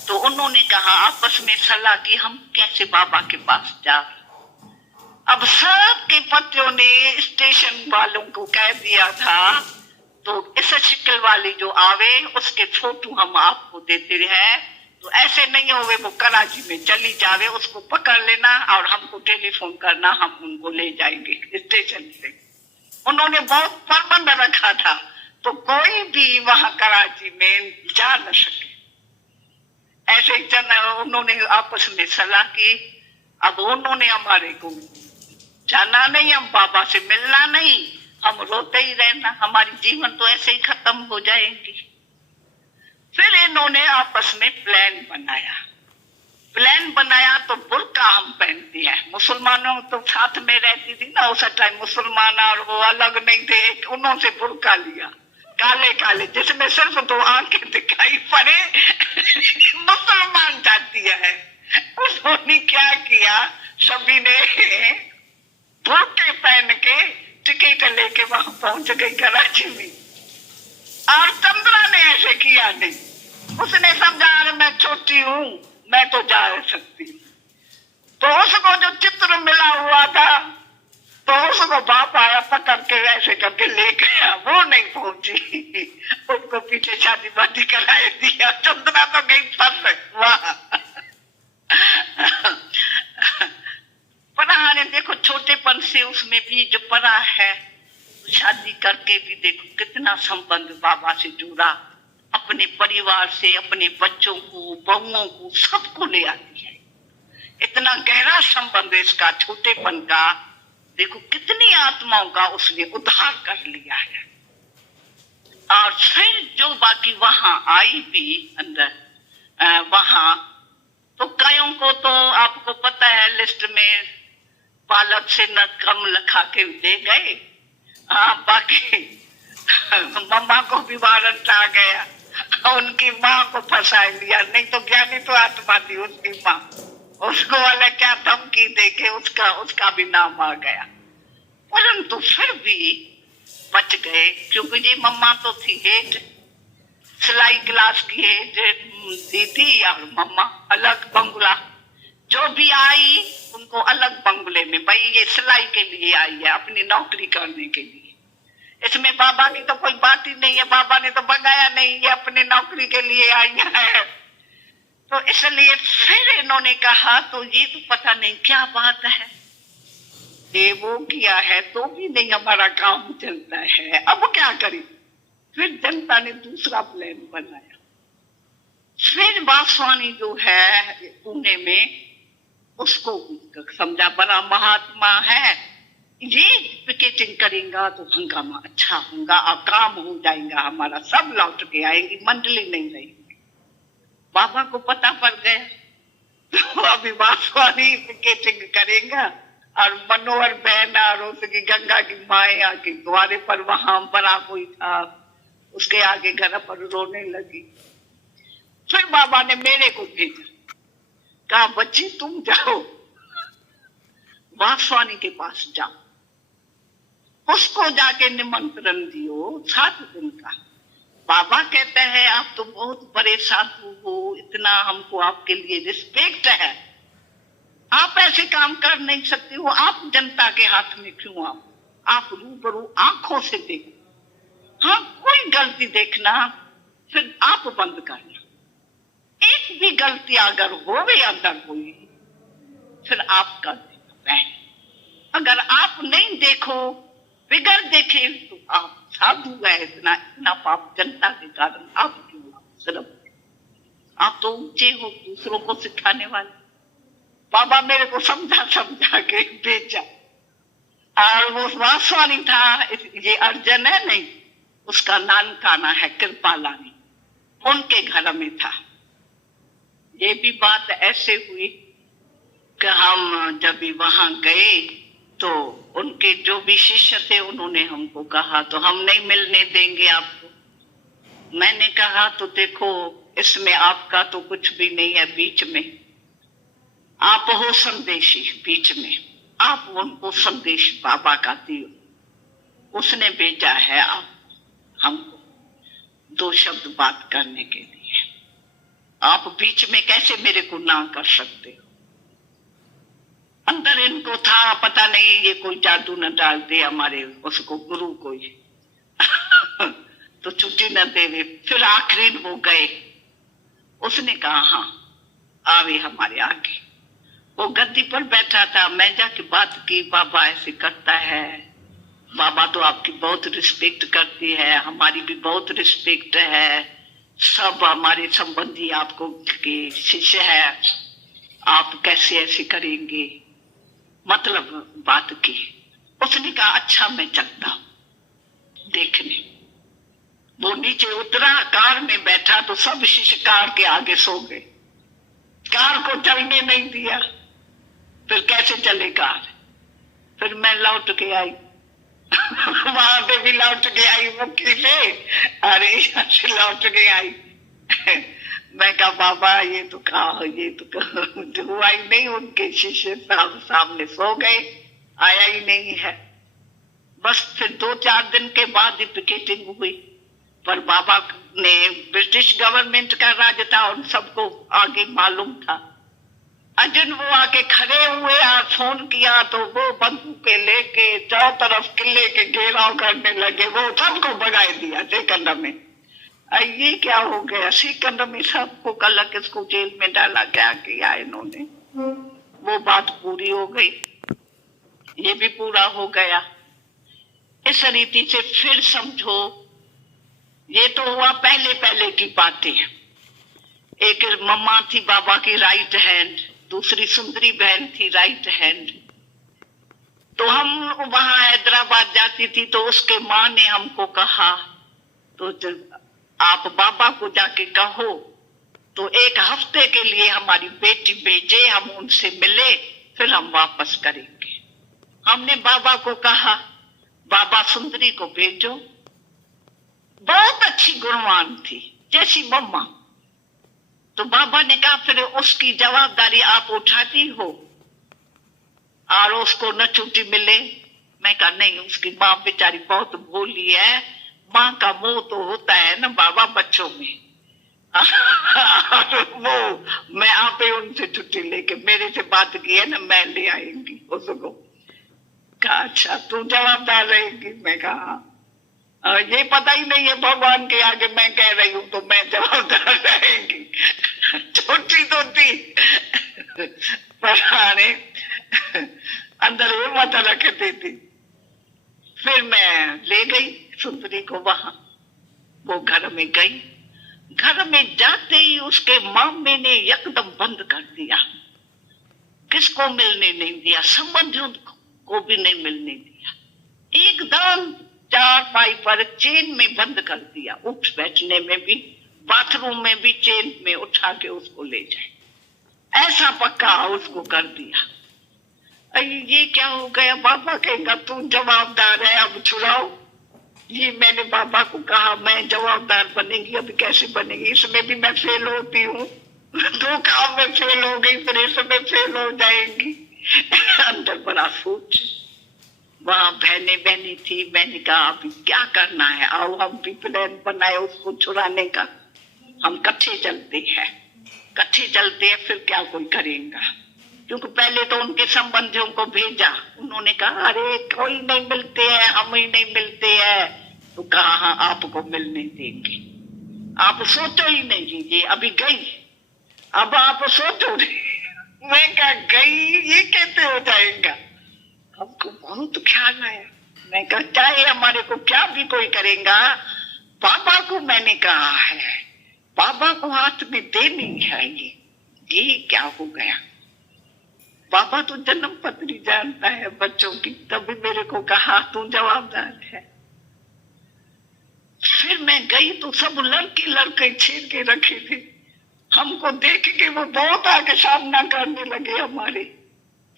तो उन्होंने कहा आपस में सलाह की हम कैसे बाबा के पास जा। अब सबके पतियों ने स्टेशन वालों को कह दिया था तो इस शिकल वाली जो आवे उसके फोटो हम आपको देते हैं, तो ऐसे नहीं होवे वो कराची में चली जावे, उसको पकड़ लेना और हमको टेलीफोन करना, हम उनको ले जाएंगे स्टेशन से। उन्होंने बहुत प्रबंध रखा था, तो कोई भी वहां कराची में जा न सके। ऐसे उन्होंने आपस में सलाह की। अब उन्होंने हमारे को जाना नहीं, हम बाबा से मिलना नहीं, हम रोते ही रहना, हमारी जीवन तो ऐसे ही खत्म हो जाएंगी। फिर इन्होंने आपस में प्लान बनाया तो बुर्का हम पहनती हैं। मुसलमानों तो साथ में रहती थी ना उस टाइम, मुसलमान और वो अलग नहीं थे। उन्होंने बुर्का लिया काले काले, जिसमें सिर्फ 2 आंखें दिखाई पड़े मुसलमान जाती है। उन्होंने क्या किया, सभी ने बुर्के पहन के टिकट लेके वहां पहुंच गई कराची में। और चंद्रा ने ऐसे किया नहीं, उसने समझा अरे मैं छोटी हूं, मैं तो जा सकती हूँ। तो उसको जो चित्र मिला हुआ था, तो उसको बाप आया पकड़ के ऐसे करके ले गया, वो नहीं पहुंची। उसको पीछे शादी बादी कराए दिया। चंद्रा तो गई फंस वहां। पढ़ा है, देखो छोटेपन से उसमें भी जो पढ़ा है, शादी करके भी देखो कितना संबंध बाबा से जुड़ा, अपने परिवार से, अपने बच्चों को, बहुओं को, सबको ले आती है। इतना गहरा संबंध इसका छोटेपन का, देखो कितनी आत्माओं का उसने उद्धार कर लिया है। और फिर जो बाकी वहां आई भी अंदर, वहां तो कईयों को तो आपको पता है लिस्ट में पालक से न कम लिखा के दे गए। हाँ, बाकी मम्मा को भी वारंट आ गया, उनकी माँ को फंसा लिया। नहीं तो ज्ञानी तो आत्मा थी उसकी माँ, उसको वाले क्या धमकी देके उसका भी नाम आ गया। परंतु फिर भी बच गए, क्योंकि ये मम्मा तो थी हेड, सिलाई क्लास की हेड दीदी, और मम्मा अलग बंगला। जो भी आई उनको अलग बंगले में, भाई ये सिलाई के लिए आई है, अपनी नौकरी करने के लिए। इसमें बाबा की तो कोई बात ही नहीं है, बाबा ने तो भगाया नहीं, ये अपनी नौकरी के लिए आई है। तो इसलिए फिर इन्होंने कहा, तो ये तो पता नहीं क्या बात है, ये वो किया है तो भी नहीं हमारा काम चलता है, अब क्या करें। फिर जनता ने दूसरा प्लान बनाया। फिर वासवानी जो है पुणे में, उसको समझा बड़ा महात्मा है, ये पिकेटिंग करेगा तो हंगामा अच्छा होगा और काम हो जाएगा हमारा, सब लौट के आएंगी, मंडली नहीं रहेगी। बाबा को पता पड़ गया, तो अभी वासवानी पिकेटिंग करेगा। और मनोहर बहन और उसकी गंगा की माए आके द्वारे पर, वहां बड़ा कोई था, उसके आगे घर पर रोने लगी। फिर बाबा ने मेरे को भेजा, कहा बच्ची तुम जाओ वासवानी के पास जाओ, उसको जाके निमंत्रण दियो 7 दिन का। बाबा कहते हैं आप तो बहुत बड़े साधु हो, इतना हमको आपके लिए रिस्पेक्ट है, आप ऐसे काम कर नहीं सकते हो, आप जनता के हाथ में क्यों आओ, आप रूबरू आंखों से देखो। हाँ, कोई गलती देखना फिर आप बंद करना, एक भी गलती अगर होवे अंदर हुई फिर आप कर देना। अगर आप नहीं देखो, बिगड़ देखे, तो आप साधु है, इतना पाप जनता के कारण आप क्यों सिर्फ, आप तो ऊंचे हो, दूसरों को सिखाने वाले। बाबा मेरे को समझा के भेजा। और वो वासवानी था, ये अर्जन है नहीं, उसका नानकाना है कृपालानी, उनके घर में था। ये भी बात ऐसे हुई कि हम जब भी वहां गए तो उनके जो भी शिष्य थे उन्होंने हमको कहा तो हम नहीं मिलने देंगे आपको। मैंने कहा तो देखो इसमें आपका तो कुछ भी नहीं है, बीच में आप हो संदेशी, बीच में आप उनको संदेश बाबा का दियो, उसने भेजा है आप हमको 2 शब्द बात करने के लिए, आप बीच में कैसे मेरे को ना कर सकते हो। अंदर इनको था पता नहीं ये कोई जादू न डाल दे हमारे उसको गुरु कोई तो छुट्टी न देवे। फिर आखिरी हो गए, उसने कहा हाँ आवे हमारे आगे। वो गद्दी पर बैठा था, मैं जाके बात की, बाबा ऐसे करता है बाबा तो आपकी बहुत रिस्पेक्ट करती है, हमारी भी बहुत रिस्पेक्ट है। सब हमारे संबंधी आपको के शिष्य है, आप कैसे ऐसे करेंगे, मतलब बात की। उसने कहा अच्छा मैं चलता हूं देखने। वो नीचे उतरा, कार में बैठा तो सब शिष्य कार के आगे सो गए, कार को चलने नहीं दिया। फिर कैसे चले कार? फिर मैं लौट के आई वहां पे भी लौट के आई मुक्की से, अरे यहाँ से लौट के आई मैं कहा बाबा ये तो कहा, ये तो हुआ ही नहीं। उनके शिष्य सामने सो गए, आया ही नहीं है। बस फिर 2-4 दिन के बाद ही पिकेटिंग हुई। पर बाबा ने, ब्रिटिश गवर्नमेंट का राज था, उन सबको आगे मालूम था। अर्जुन वो आके खड़े हुए और फोन किया तो वो बंदूकें लेके चारों तरफ किले के घेराव करने लगे। वो सबको भगा दिया सेकंड में। ये क्या हो गया, सेकंड में सबको कल किसको जेल में डाला, क्या किया इन्होंने। वो बात पूरी हो गई, ये भी पूरा हो गया। इस रीति से फिर समझो, ये तो हुआ पहले पहले की बातें। एक मम्मा थी बाबा की राइट हैंड, दूसरी सुंदरी बहन थी राइट हैंड। तो हम वहां हैदराबाद जाती थी तो उसके माँ ने हमको कहा तो आप बाबा को जाके कहो तो 1 हफ्ते के लिए हमारी बेटी भेजे, हम उनसे मिले, फिर हम वापस करेंगे। हमने बाबा को कहा बाबा सुंदरी को भेजो, बहुत अच्छी गुणवान थी जैसी मम्मा। तो बाबा ने कहा फिर उसकी जवाबदारी आप उठाती हो और उसको न छुट्टी मिले। मैं कहा नहीं, उसकी माँ बेचारी बहुत भोली है, माँ का मोह तो होता है ना बाबा बच्चों में वो मैं आप ही उनसे छुट्टी लेके, मेरे से बात की है ना, मैं ले आएंगी उसको। कहा अच्छा तू जवाबदार रहेगी? मैं कहा ये पता ही नहीं है भगवान के आगे मैं कह रही हूं तो मैं जवाबदार रहेंगी छोटी तो थी पर अंदर हिम्मत रखती थी। फिर मैं ले गई सुंदरी को वहां, वो घर में गई। घर में जाते ही उसके मामे ने एकदम बंद कर दिया, किसको मिलने नहीं दिया, संबंधियों को भी नहीं मिलने दिया। एकदम चारपाई पर चेन में बंद कर दिया, उठ बैठने में भी, बाथरूम में भी चेन में उठा के उसको ले जाए, ऐसा पक्का उसको कर दिया। ये क्या हो गया? बाबा कहेगा तू जवाबदार है, अब छुड़ाओ। ये मैंने बाबा को कहा मैं जवाबदार बनेगी, अभी कैसे बनेगी, इसमें भी मैं फेल होती हूँ 2 काम में फेल हो गई, फिर इसमें फेल हो जाएगी अंदर बड़ा सोच। वहां बहने थी, मैंने कहा अभी क्या करना है, आओ हम भी प्लान बनाए उसको छुड़ाने का, हम कट्ठे चलते हैं, फिर क्या कोई करेगा। क्योंकि पहले तो उनके संबंधियों को भेजा, उन्होंने कहा अरे कोई नहीं मिलते हैं, हम ही नहीं मिलते हैं। तो कहा हाँ आपको मिलने देंगे, आप सोचो ही नहीं, ये अभी गई, अब आप सोचो मैं कहा गई, ये कैसे हो जाएगा। हमको बहुत ख्याल आया, मैं कहा चाहे हमारे को क्या भी कोई करेगा, बाबा को मैंने कहा है, बाबा को हाथ में देनी है। ये क्या हो गया, बाबा तो जन्म पत्री जानता है बच्चों की, तभी मेरे को कहा तू जवाबदार है। फिर मैं गई तो सब लड़के छेड़ के रखे थे, हमको देख के वो बहुत आगे सामना करने लगे, हमारे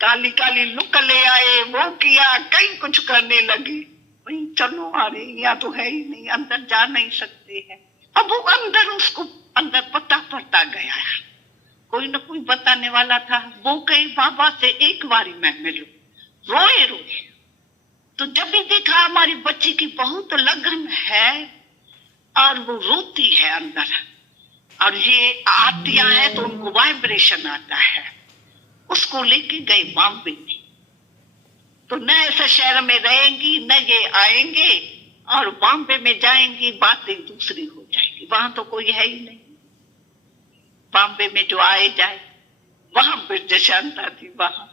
काली काली लुक ले आए, वो किया, कई कुछ करने लगे। भाई चलो अरे यहाँ तो है ही नहीं, अंदर जा नहीं सकते हैं। अब वो अंदर, उसको अंदर पता पड़ता गया, कोई न कोई बताने वाला था। वो कही बाबा से एक बारी मैं मिलूं, रोए। तो जब भी देखा हमारी बच्ची की बहुत लगन है और वो रोती है अंदर, और ये आतियां है तो उनको वाइब्रेशन आता है, उसको लेके गए बॉम्बे में। तो न ऐसे शहर में रहेंगी न ये आएंगे, और बॉम्बे में जाएंगी बातें दूसरी हो जाएगी, वहां तो कोई है ही नहीं। बॉम्बे में जो आए जाए, वहां ब्रिटिश शांता थी, वहां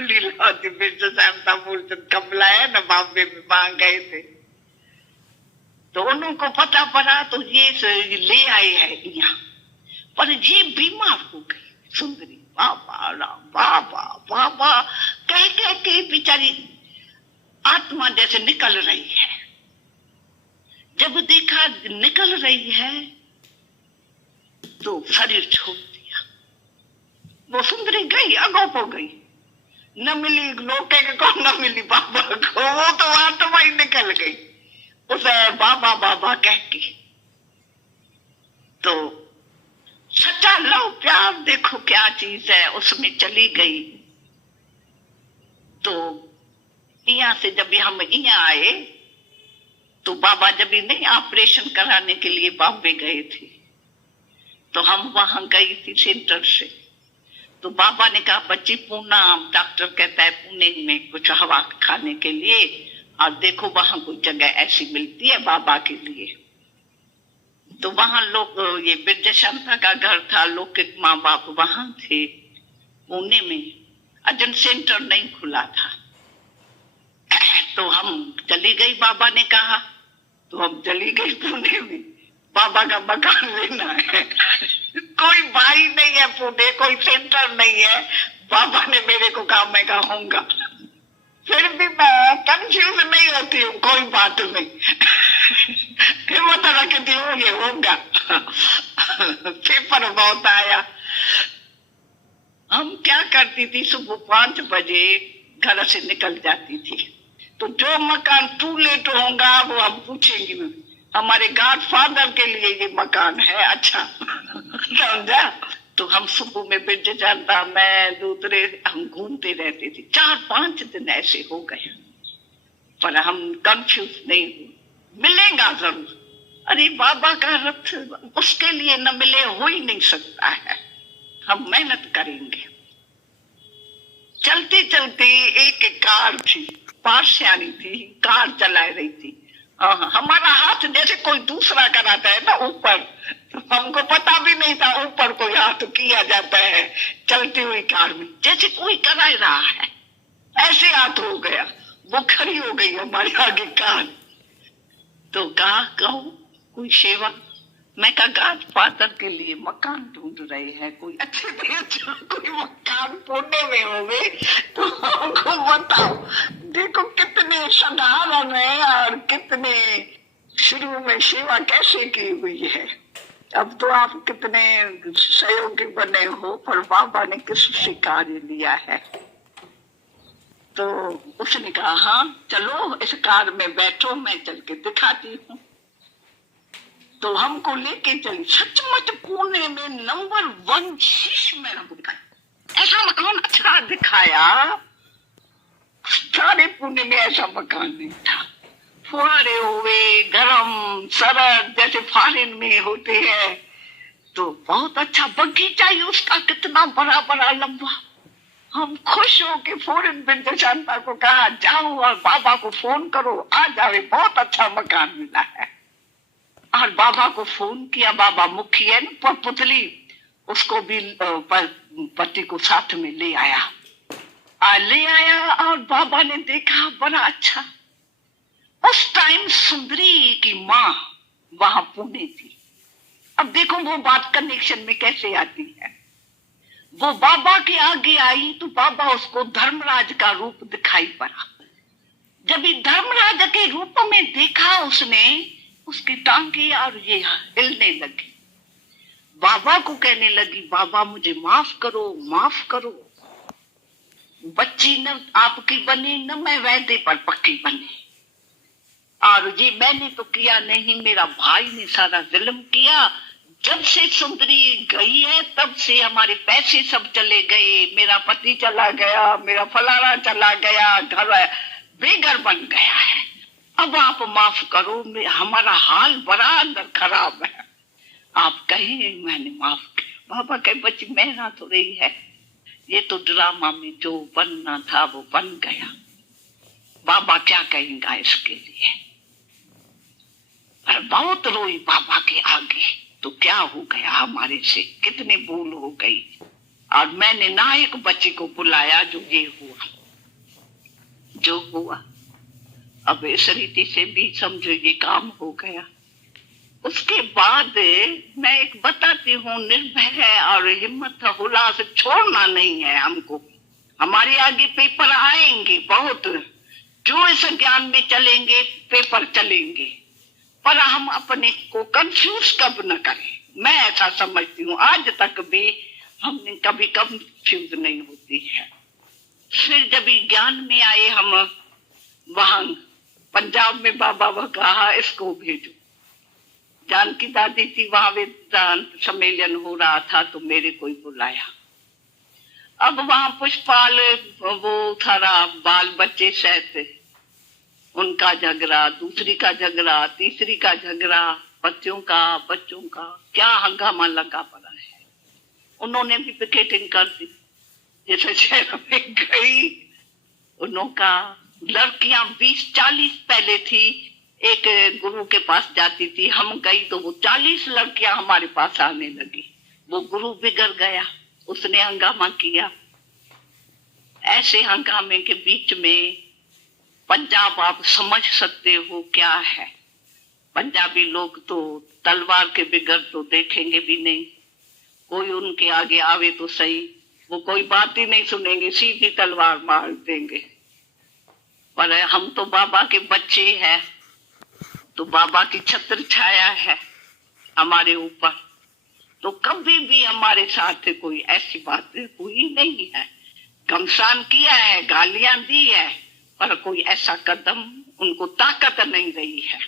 लीलावती बिरजू शांता मूलचंद कमला है ना, बॉम्बे में वहां गए थे, तो उनको पता पड़ा तो ये ले आए है यहाँ, पर ये बीमार हो गई सुंदरी। बाबा राम, बाबा बाबा कह कह के बेचारी आत्मा जैसे निकल रही है। जब देखा निकल रही है तो शरीर छोड़ दिया। वो सुंदरी गई, अगोप हो गई, न मिली लोके को, न मिली बाबा को, वो तो आत्मा ही निकल गई उसे बाबा बाबा कह के। तो सच्चा लव प्यार देखो क्या चीज है, उसमें चली गई। तो यहाँ से जब हम यहाँ आए तो बाबा जब नहीं ऑपरेशन कराने के लिए बॉम्बे गए थे, तो हम वहां गई थी सेंटर से। तो बाबा ने कहा बच्ची पूना, डॉक्टर कहता है पुणे में कुछ हवा खाने के लिए, और देखो वहां कोई जगह ऐसी मिलती है बाबा के लिए। तो वहां लोग, ये बिरजा शांता का घर था, लोग के माँ बाप वहां थे पुणे में, अर्जन सेंटर नहीं खुला था। तो हम चली गई, बाबा ने कहा, तो हम चली गई पुणे में, बाबा का मकान लेना है। कोई भाई नहीं है पुणे, कोई सेंटर नहीं है। बाबा ने मेरे को कहा, मैं कहूंगा, फिर भी मैं कंफ्यूज नहीं होती हूँ, कोई बात नहीं, हिम्मत रखती हूँ ये होगा। पेपर बहुत आया। हम क्या करती थी, सुबह 5 बजे घर से निकल जाती थी, तो जो मकान टू लेट होगा वो हम पूछेंगे, हमारे गॉडफादर के लिए ये मकान है, अच्छा समझा। तो हम सुबह में बिरजा शांता, मैं दूसरे, हम घूमते रहते थे। 4-5 दिन ऐसे हो गए, पर हम कंफ्यूज नहीं हुए, मिलेगा जरूर। अरे बाबा का रथ उसके लिए न मिले हो ही नहीं सकता है, हम मेहनत करेंगे। चलते चलते एक कार थी, पार्श्यानी थी, कार चला रही थी। हमारा हाथ जैसे कोई दूसरा कराता है ना ऊपर, हमको पता भी नहीं था ऊपर कोई हाथ किया जाता है चलती हुई कार में, जैसे कोई करा रहा है, ऐसे हाथ हो गया। वो खड़ी हो गई हमारे आगे कार। तो कहा, कहो कोई सेवा? मैं कहा गॉडफादर के लिए मकान ढूंढ रहे हैं, कोई अच्छे से अच्छा कोई मकान पुणे में होवे तो हमको बताओ। देखो कितने साधारण है और कितने शुरू में सेवा कैसे की हुई है। अब तो आप कितने सहयोगी बने हो, पर बाबा ने किससे कार्य लिया है। तो उसने कहा, हाँ चलो इस कार में बैठो, मैं चल के दिखाती हूँ। तो हमको लेके चली, सचमुच पुणे में नंबर 1 शीश में हमको दिखाया, ऐसा मकान अच्छा दिखाया। सारे पुणे में ऐसा मकान नहीं था, फुहारे हुए, गरम सरद जैसे फॉरेन में होते हैं। तो बहुत अच्छा बगीचा ही उसका, कितना बड़ा बड़ा लंबा। हम खुश हो के फौरन बिरजा शांता को कहा, जाओ और बाबा को फोन करो, आ जावे, बहुत अच्छा मकान मिला है। और बाबा को फोन किया, बाबा मुखी है ना पुतली, उसको भी पति को साथ में ले आया। और बाबा ने देखा, बड़ा अच्छा। उस टाइम सुंदरी की माँ वहां पुणे थी। अब देखो वो बात कनेक्शन में कैसे आती है। वो बाबा के आगे आई तो बाबा उसको धर्मराज का रूप दिखाई पड़ा। जब धर्मराज के रूप में देखा उसने, उसकी टांगे और ये हिलने लगी। बाबा को कहने लगी, बाबा मुझे माफ करो, माफ करो। बच्ची न आपकी बनी, न मैं वायदे पर पक्की बनी, और ये मैंने तो किया नहीं, मेरा भाई ने सारा जुल्म किया। जब से सुंदरी गई है तब से हमारे पैसे सब चले गए, मेरा पति चला गया, मेरा फलाना चला गया, घर बेघर बन गया है। अब आप माफ करो, हमारा हाल बड़ा अंदर खराब है, आप कहें मैंने माफ किया। बाबा कहे, बच्ची मेहना तो रही है, ये तो ड्रामा में जो बनना था वो बन गया, बाबा क्या कहेंगा इसके लिए। और बहुत रोई बाबा के आगे। तो क्या हो गया हमारे से, कितनी भूल हो गई। और मैंने ना एक बच्ची को बुलाया। जो ये हुआ जो हुआ, अब इस रीति से भी समझो ये काम हो गया। उसके बाद मैं एक बताती हूँ, निर्भय है और हिम्मत हुलास छोड़ना नहीं है हमको। हमारे आगे पेपर आएंगे बहुत, जो इस ज्ञान में चलेंगे पेपर चलेंगे, पर हम अपने को कंफ्यूज कब न करें। मैं ऐसा समझती हूँ, आज तक भी हमने कभी कंफ्यूज नहीं होती है। फिर जब ज्ञान में आए हम, वहां पंजाब में बाबा वो कहा इसको भेजो। जानकी दादी थी, वहां वेदांत सम्मेलन हो रहा था तो मेरे को ही बुलाया। अब वहां पुष्पाल वो थारा बाल बच्चे सहते, उनका झगड़ा, दूसरी का झगड़ा, तीसरी का झगड़ा, बच्चों का क्या हंगामा लगा पड़ा है। उन्होंने भी पिकेटिंग कर दी। जैसे शहर में गई, उनका लड़कियां 20-40 पहले थी, एक गुरु के पास जाती थी। हम गई तो वो 40 लड़कियां हमारे पास आने लगी। वो गुरु बिगड़ गया, उसने हंगामा किया। ऐसे हंगामे के बीच में पंजाब आप समझ सकते हो क्या है। पंजाबी लोग तो तलवार के बिगड़ तो देखेंगे भी नहीं। कोई उनके आगे आवे तो सही, वो कोई बात ही नहीं सुनेंगे, सीधी तलवार मार देंगे। पर हम तो बाबा के बच्चे हैं, तो बाबा की छत्र छाया है हमारे ऊपर, तो कभी भी हमारे साथ कोई ऐसी बात हुई नहीं है। घमसान किया है, गालियां दी है, पर कोई ऐसा कदम उनको ताकत नहीं रही है।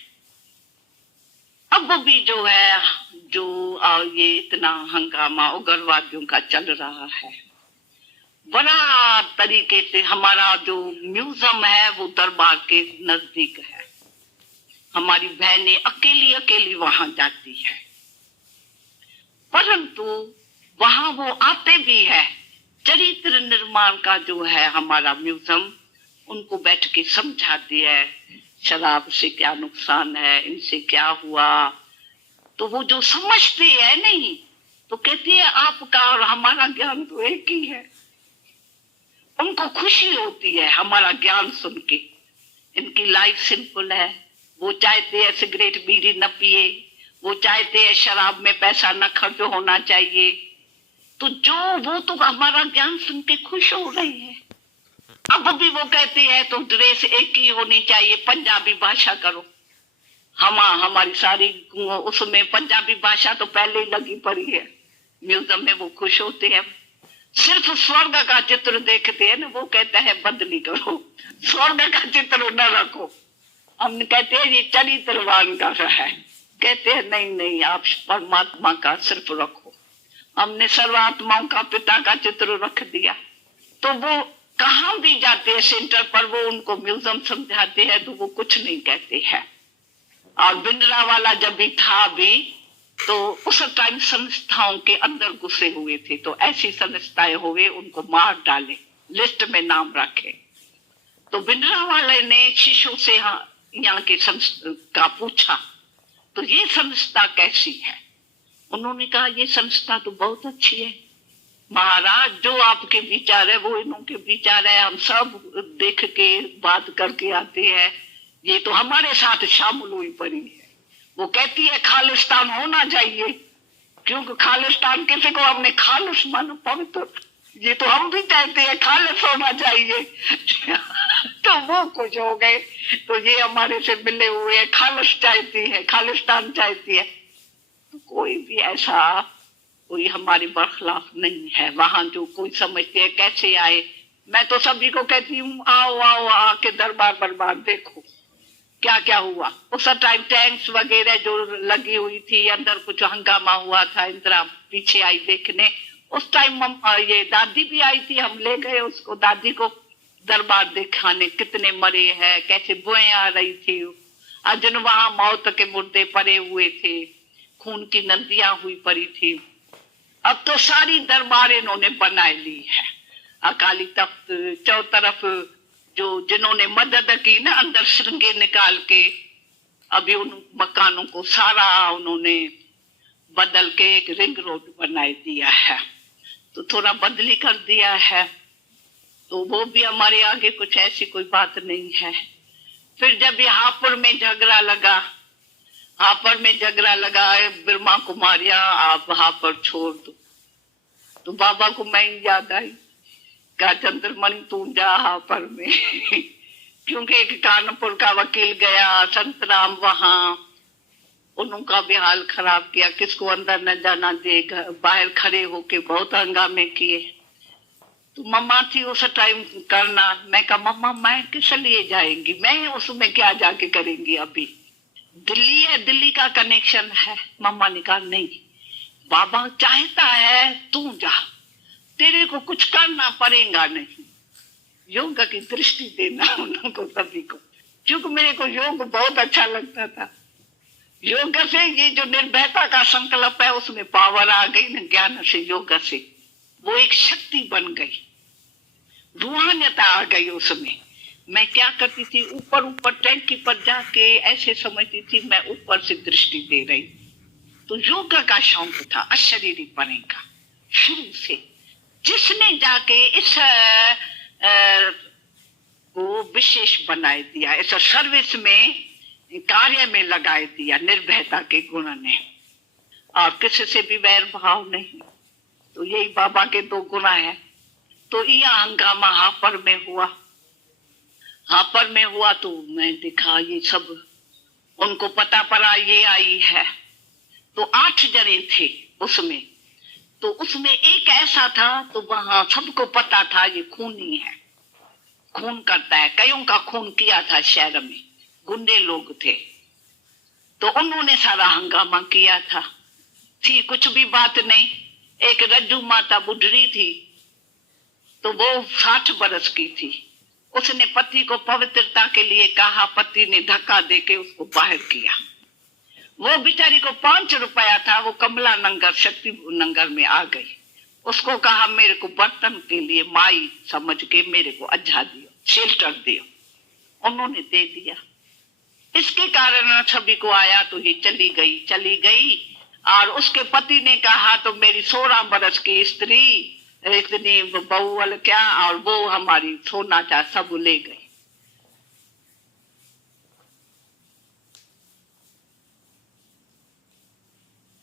अब भी जो है, जो ये इतना हंगामा उग्रवादियों का चल रहा है, बड़ा तरीके से हमारा जो म्यूजियम है वो दरबार के नजदीक है। हमारी बहनें अकेली अकेली वहां जाती है, परंतु वहां वो आते भी है। चरित्र निर्माण का जो है हमारा म्यूजियम, उनको बैठ के समझा दिया है, शराब से क्या नुकसान है, इनसे क्या हुआ। तो वो जो समझते हैं नहीं, तो कहते हैं आपका और हमारा ज्ञान तो एक ही है। उनको खुशी होती है हमारा ज्ञान सुन के। इनकी लाइफ सिंपल है, वो चाहते हैं सिगरेट बीड़ी न पिए, वो चाहते हैं शराब में पैसा न खर्च होना चाहिए। तो जो वो तो हमारा ज्ञान सुन के खुश हो रहे हैं। अब भी वो कहते हैं तो ड्रेस एक ही होनी चाहिए, पंजाबी भाषा करो। हमारी सारी उसमें पंजाबी भाषा तो पहले ही लगी पड़ी है। म्यूजियम में वो खुश होते हैं। सिर्फ स्वर्ग का चित्र देखते हैं ना, वो कहता है बदली करो, स्वर्ग का चित्र न रखो। हम कहते हैं ये चरित्रवान का है, कहते हैं नहीं आप परमात्मा का सिर्फ रखो। हमने सर्वात्माओं का पिता का चित्र रख दिया। तो वो कहाँ भी जाते हैं सेंटर पर, वो उनको म्यूजियम समझाते हैं तो वो कुछ नहीं कहते हैं। और बिंद्रा वाला जब भी था भी, तो उस टाइम संस्थाओं के अंदर घुसे हुए थे, तो ऐसी संस्थाएं हुए उनको मार डाले, लिस्ट में नाम रखे। तो बिंद्रा वाले ने शिष्यों से यहाँ के का पूछा तो ये संस्था कैसी है। उन्होंने कहा ये संस्था तो बहुत अच्छी है महाराज, जो आपके विचार है वो इन्हों के विचार है, हम सब देख के बात करके आते हैं, ये तो हमारे साथ शामिल हुई पड़ी है। वो कहती है खालिस्तान होना चाहिए, क्योंकि खालिस्तान किसी को हमने खालिस माना पवित्र, ये तो हम भी चाहते हैं खालिस होना चाहिए। तो वो कुछ हो गए, तो ये हमारे से मिले हुए हैं, खालिस चाहती है, खालिस्तान चाहती है। तो कोई भी ऐसा कोई हमारे बरखिलाफ नहीं है। वहां जो कोई समझते है कैसे आए, मैं तो सभी को कहती हूँ आओ आओ आके दरबार बरबार देखो क्या क्या हुआ। उस टाइम टैंक्स वगैरह जो लगी हुई थी, अंदर कुछ हंगामा हुआ था, इंदिरा पीछे आई देखने। उस टाइम ये दादी भी आई थी, हम ले गए उसको, दादी को दरबार दिखाने, कितने मरे हैं, कैसे बुएं आ रही थी। अर्जुन वहां मौत के मुर्दे पड़े हुए थे, खून की नदियां हुई पड़ी थी। अब तो सारी दरबार इन्होंने बना ली है, अकाली तख्त चौतरफ, जो जिन्होंने मदद की ना अंदर श्रृंगे निकाल के, अभी उन मकानों को सारा उन्होंने बदल के एक रिंग रोड बना दिया है। तो थोड़ा बदली कर दिया है, तो वो भी हमारे आगे कुछ ऐसी कोई बात नहीं है। फिर जब हापुड़ में झगड़ा लगा, हापुड़ में झगड़ा लगा, ब्रह्मा कुमारियां आप हापुड़ छोड़ दो, तो बाबा को मैं याद आई, कहा चंद्रमणि तू जा हापुड़ में क्योंकि एक कानपुर का वकील गया, संत राम वहां, उनका भी हाल खराब किया, किसको अंदर न जाना दे, बाहर खड़े होके बहुत हंगामे किए। तो मम्मा थी उस टाइम करना, मैं कहा मम्मा मैं किस लिए जाएंगी, मैं उसमें क्या जाके करेंगी, अभी दिल्ली है, दिल्ली का कनेक्शन है। मम्मा ने कहा नहीं, बाबा चाहता है तू जा, तेरे को कुछ करना पड़ेगा नहीं। योग की दृष्टि देना उनको सभी को, क्योंकि मेरे को योग बहुत अच्छा लगता था। योग से ये जो निर्भयता का संकल्प है उसमें पावर आ गई न, ज्ञान से योग से वो एक शक्ति बन गई, रूहानियता आ गई उसमें। मैं क्या करती थी, ऊपर ऊपर टैंकी पर जाके ऐसे समझती थी मैं ऊपर से दृष्टि दे रही। तो योग का शौक था अशरीरी पने का शुरू से। जिसने जाके इस को विशेष बनाए दिया, इस सर्विस में कार्य में लगाए दिया निर्भयता के गुण ने, और किसी से भी वैर भाव नहीं। तो यही बाबा के दो गुण है। तो यह हंगामा हापुड़ में हुआ, हापुड़ में हुआ तो मैं देखा ये सब, उनको पता पड़ा ये आई है। तो 8 जने थे उसमें, तो उसमें एक ऐसा था तो वहां सबको पता था ये खूनी है, खून करता है, कईयों का खून किया था शहर में, गुंडे लोग थे। तो उन्होंने सारा हंगामा किया था, थी कुछ भी बात नहीं। एक रज्जू माता बुढ़ी थी, तो वो 60 बरस की थी, उसने पति को पवित्रता के लिए कहा, पति ने धक्का देके उसको बाहर किया। वो बेचारी को 5 रुपया था, वो कमला नगर शक्ति नगर में आ गई। उसको कहा मेरे को बर्तन के लिए माई समझ के मेरे को अज्जा दियो, शेल्टर दियो। उन्होंने दे दिया। इसके कारण सभी को आया तो ये चली गई। और उसके पति ने कहा तो मेरी 16 बरस की स्त्री इतनी बहू वाल क्या, और वो हमारी सोना चा सब ले गई।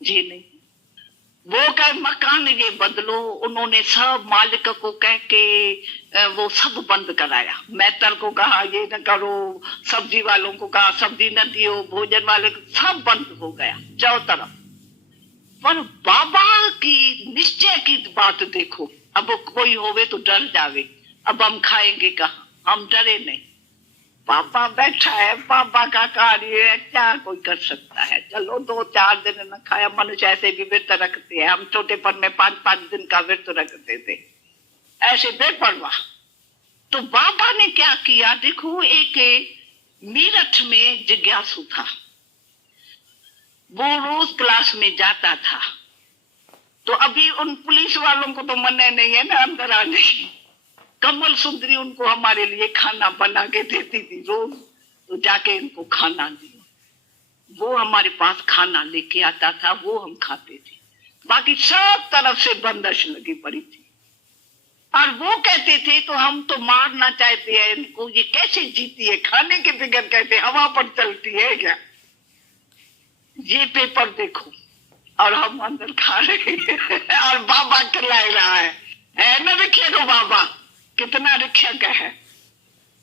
जी नहीं, वो कहे मकान ये बदलो, उन्होंने सब मालिक को कह के वो सब बंद कराया। मैटर को कहा ये न करो, सब्जी वालों को कहा सब्जी न दियो, भोजन वाले सब बंद हो गया चारों तरफ। पर बाबा की निश्चय की बात देखो, अब कोई होवे तो डर जावे, अब हम खाएंगे कहाँ, हम डरे नहीं। पापा बैठा है, पापा का कार्य है, क्या कोई कर सकता है। चलो 2-4 दिन न खाया, मनुष्य ऐसे भी व्रत रखते हैं, हम छोटेपन में 5-5 दिन का व्रत रखते थे, ऐसे बेपरवाह। तो बाबा ने क्या किया देखो, एक मीरठ में जिज्ञासु था, वो रोज क्लास में जाता था। तो अभी उन पुलिस वालों को तो मना नहीं है ना अंदर आने की। कमल सुंदरी उनको हमारे लिए खाना बना के देती थी रोज, तो जाके इनको खाना दिया। वो हमारे पास खाना लेके आता था, वो हम खाते थे। बाकी सब तरफ से बंदिश लगी पड़ी थी। और वो कहते थे तो हम तो मारना चाहते हैं इनको, ये कैसे जीती है, खाने के बगैर कहते हवा पर चलती है क्या। ये पेपर देखो, और हम अंदर खा रहे हैं और बाबा खिला रहा है ना। रिक्शा को बाबा कितना रिक्शा है।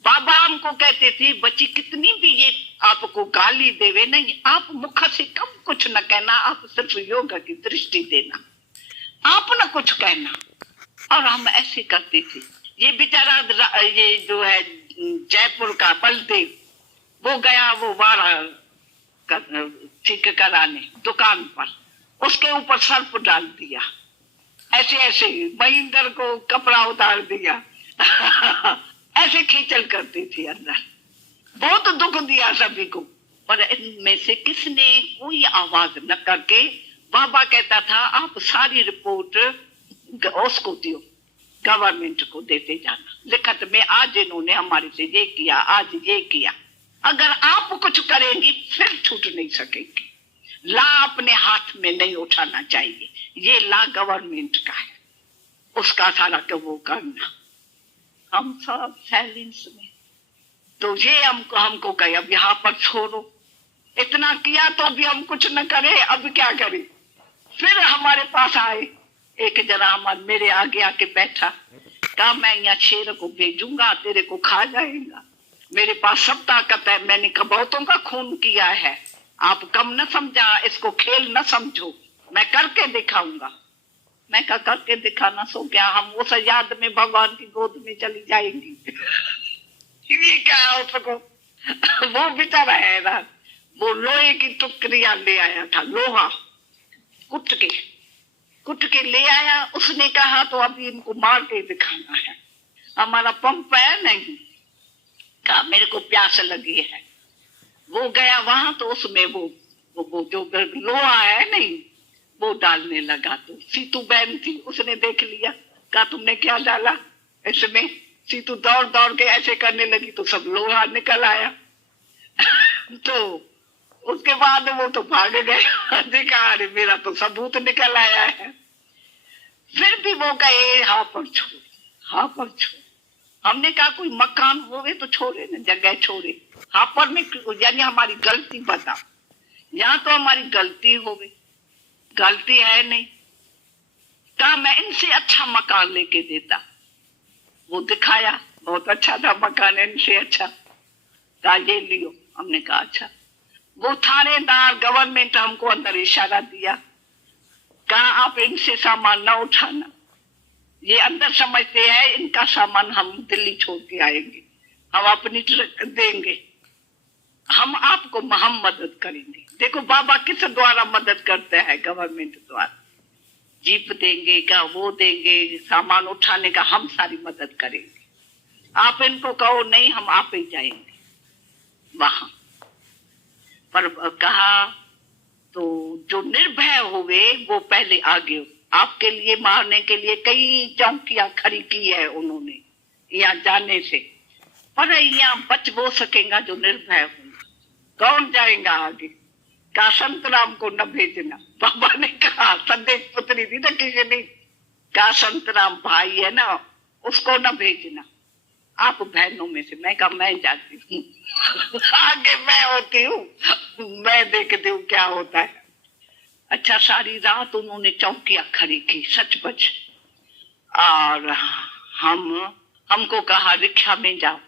बाबा हमको कहते थे बच्ची कितनी भी ये आपको गाली देवे नहीं, आप मुख से कम कुछ न कहना, आप सिर्फ योग की दृष्टि देना, आप न कुछ कहना। और हम ऐसे करते थे। ये बेचारा ये जो है जयपुर का बलदेव, वो गया वो वारा ठीक कराने दुकान पर, उसके ऊपर सर्प डाल दिया, ऐसे ऐसे महेंद्र को कपड़ा उतार दिया ऐसे खींचल करती थी अंदर, बहुत दुख दिया सभी को। पर इनमें से किसने कोई आवाज न करके, बाबा कहता था आप सारी रिपोर्ट उसको दियो, गवर्नमेंट को देते जाना लिखत में, आज इन्होंने हमारे से ये किया, आज ये किया। अगर आप कुछ करेंगी फिर छूट नहीं सकेंगे। ला अपने हाथ में नहीं उठाना चाहिए, ये ला गवर्नमेंट का है। उसका सारा तो वो करना, हम सब साइलेंस में। तो ये हमको कहे अब यहाँ पर छोड़ो, इतना किया तो भी हम कुछ न करे, अब क्या करें। फिर हमारे पास आए एक जना, हमारे मेरे आगे आके बैठा, कहा मैं यहाँ शेर को भेजूंगा, तेरे को खा जाएगा, मेरे पास सब ताकत है। मैंने कहा बहुतों का खून किया है, आप कम न समझा, इसको खेल न समझो, मैं करके दिखाऊंगा। मैं कहा करके दिखाना सो क्या, हम उस याद में भगवान की गोद में चली जाएंगी। ये क्या हो सको। वो बेचारा है ना, वो लोहे की टुकड़ियां ले आया था, लोहा कुट के ले आया। उसने कहा तो अभी इनको मार के दिखाना है, हमारा पंप है नहीं। कहा मेरे को प्यास लगी है। वो गया वहां तो उसमें वो जो लोहा है नहीं, वो डालने लगा। तो सीतू बहन थी, उसने देख लिया, कहा तुमने क्या डाला इसमें। सीतू दौड़ दौड़ के ऐसे करने लगी तो सब लोहा निकल आया। तो उसके बाद वो तो भाग गए, देखा अरे मेरा तो सबूत निकल आया है। फिर भी वो कहे हाँ पर छोड़, हाँ पर छोड़। हमने कहा कोई मकान होवे तो छोड़े न, जगह छोड़े, हाँ पर में यानी हमारी गलती बता, यहाँ तो हमारी गलती होवे, गलती है नहीं। कहा मैं इनसे अच्छा मकान लेके देता। वो दिखाया, बहुत अच्छा था मकान, इनसे अच्छा। कहा ये लियो। हमने कहा अच्छा। वो थानेदार गवर्नमेंट हमको अंदर इशारा दिया, कहा आप इनसे सामान ना उठाना, ये अंदर समझते हैं इनका सामान हम दिल्ली छोड़ के आएंगे, हम अपनी ट्रक देंगे, हम आपको हम मदद करेंगे। देखो बाबा किस द्वारा मदद करते हैं, गवर्नमेंट द्वारा। जीप देंगे का, वो देंगे, सामान उठाने का हम सारी मदद करेंगे। आप इनको कहो नहीं, हम आप ही जाएंगे वहां पर। कहा तो जो निर्भय हुए वो पहले आगे हो, आपके लिए मारने के लिए कई चौकियां खड़ी की है उन्होंने यहाँ जाने से, पर यहाँ बच वो सकेगा जो निर्भय होगा। कौन जाएगा आगे। कहा संतराम को न भेजना। बाबा ने कहा संदेश पुत्री थी ना किसी ने, कहा संतराम भाई है ना, उसको न भेजना, आप बहनों में से। मैं कहा मैं जाती हूँ। आगे मैं होती हूँ, मैं देखती हूँ क्या होता है। अच्छा सारी रात उन्होंने चौकियां खड़ी की सचमुच। और हमको कहा रिक्शा में जाओ।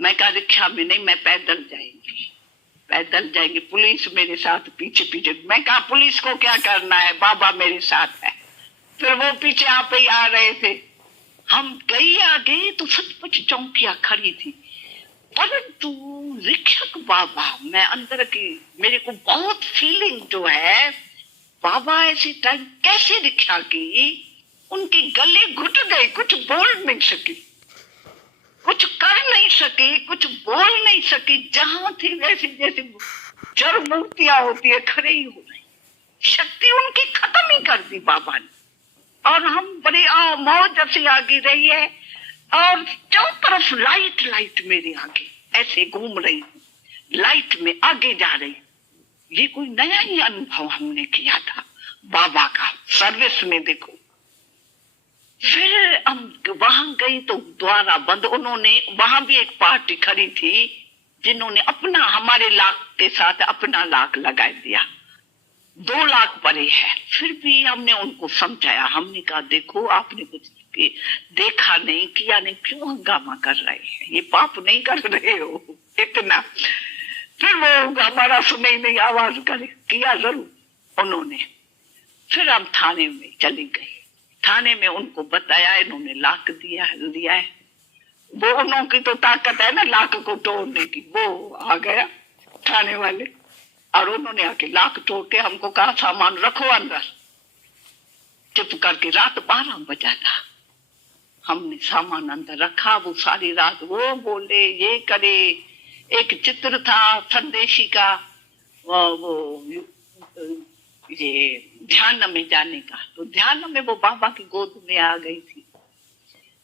मैं कहा रिक्शा में नहीं, मैं पैदल जाएंगी, पैदल जाएंगे, पुलिस मेरे साथ पीछे पीछे। मैं कहा पुलिस को क्या करना है, बाबा मेरे साथ है। फिर वो पीछे आप ही आ रहे थे। हम गई आगे तो सचमुच चौकियां खड़ी थी, परंतु रिक्शक बाबा, मैं अंदर की मेरे को बहुत फीलिंग जो है, बाबा ऐसी टाइम कैसे रिक्शा की, उनके गले घुट गए, कुछ बोल नहीं सकी, कुछ कर नहीं सकी, कुछ बोल नहीं सकी। जहां थी वैसे जैसे जड़ मूर्तियां होती है खड़े ही हो रही, शक्ति उनकी खत्म ही कर दी बाबा ने। और हम बड़े मौज से आगे रही है, और चारों तरफ लाइट लाइट मेरे आगे ऐसे घूम रही, लाइट में आगे जा रही। ये कोई नया ही अनुभव हमने किया था बाबा का सर्विस में। देखो फिर हम वहां गई तो द्वारा बंद। उन्होंने वहां भी एक पार्टी खड़ी थी जिन्होंने अपना हमारे लाख के साथ अपना लाख लगा दिया, 2 लाख पड़े है। फिर भी हमने उनको समझाया, हमने कहा देखो आपने कुछ देखा नहीं किया नहीं, क्यों हंगामा कर रहे हैं, ये पाप नहीं कर रहे हो इतना। फिर वो हमारा सुने नहीं, आवाज कर किया जरूर उन्होंने। फिर हम थाने में चली गई, थाने में उनको बताया, इन्होंने लाख दिया है। वो उन्होंने की तो ताकत है ना लाख को तोड़ने की। वो आ गया थाने वाले और उन्होंने आके लाख तोड़ के हमको कहा सामान रखो अंदर। चुप करके रात 12 बजा था, हमने सामान अंदर रखा। वो सारी रात वो बोले ये करे। एक चित्र था संदेशी का, वो ये ध्यान में जाने का, तो ध्यान में वो बाबा की गोद में आ गई थी।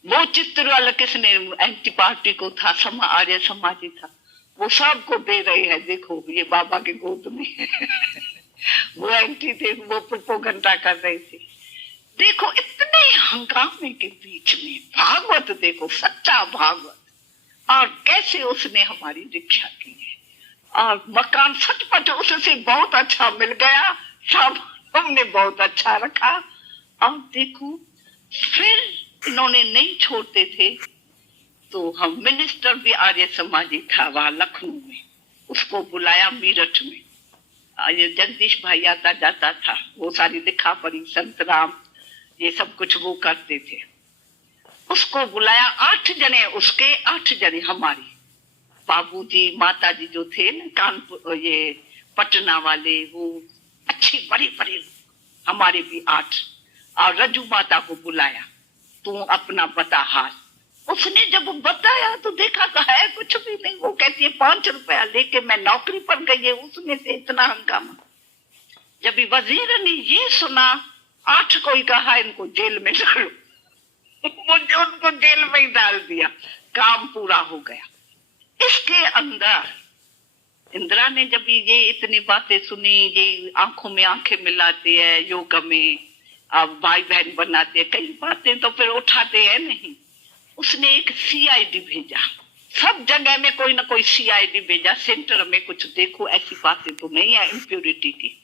वो चित्र वाला किसने, एंटी पार्टी को था, आर्य समाजी था, वो सबको दे रहे हैं देखो ये बाबा के गोद में। वो एंटी थे, वो प्रोपोगंडा कर रहे थे। देखो इतने हंगामे के बीच में भागवत देखो, सच्चा भागवत, और कैसे उसने हमारी रक्षा की है। और मकान सचपच उससे बहुत अच्छा मिल गया, सब हमने बहुत अच्छा रखा। और देखो फिर इन्होंने नहीं छोड़ते थे, तो हम मिनिस्टर भी आर्य समाजी था वहां लखनऊ में, उसको बुलाया मीरठ में। ये जगदीश भाई आता जाता था, वो सारी लिखा पढ़ी संत राम ये सब कुछ वो करते थे। उसको बुलाया, 8 जने उसके, 8 जने हमारी, बाबूजी माताजी जो थे ना कानपुर ये पटना वाले, वो अच्छी बड़ी बड़ी, हमारे भी 8। और रज्जू माता को बुलाया, तू अपना बता हाल। उसने जब बताया तो देखा तो है कुछ भी नहीं। वो कहती है 5 रुपया लेके मैं नौकरी पर गई है, उसमें से इतना हंगामा। जब वजीर ने ये सुना, 8 को ही कहा इनको जेल में डालो, मुझे उनको जेल में ही डाल दिया, काम पूरा हो गया। इसके अंदर इंदिरा ने जब ये इतनी बातें सुनी, ये आंखों में आंखें मिलाते हैं योग में, अब भाई बहन बनाते हैं, कई बातें तो फिर उठाते हैं नहीं। उसने एक सीआईडी भेजा, सब जगह में कोई ना कोई सीआईडी भेजा, सेंटर में कुछ देखो ऐसी बातें तो नहीं है इम्प्योरिटी की।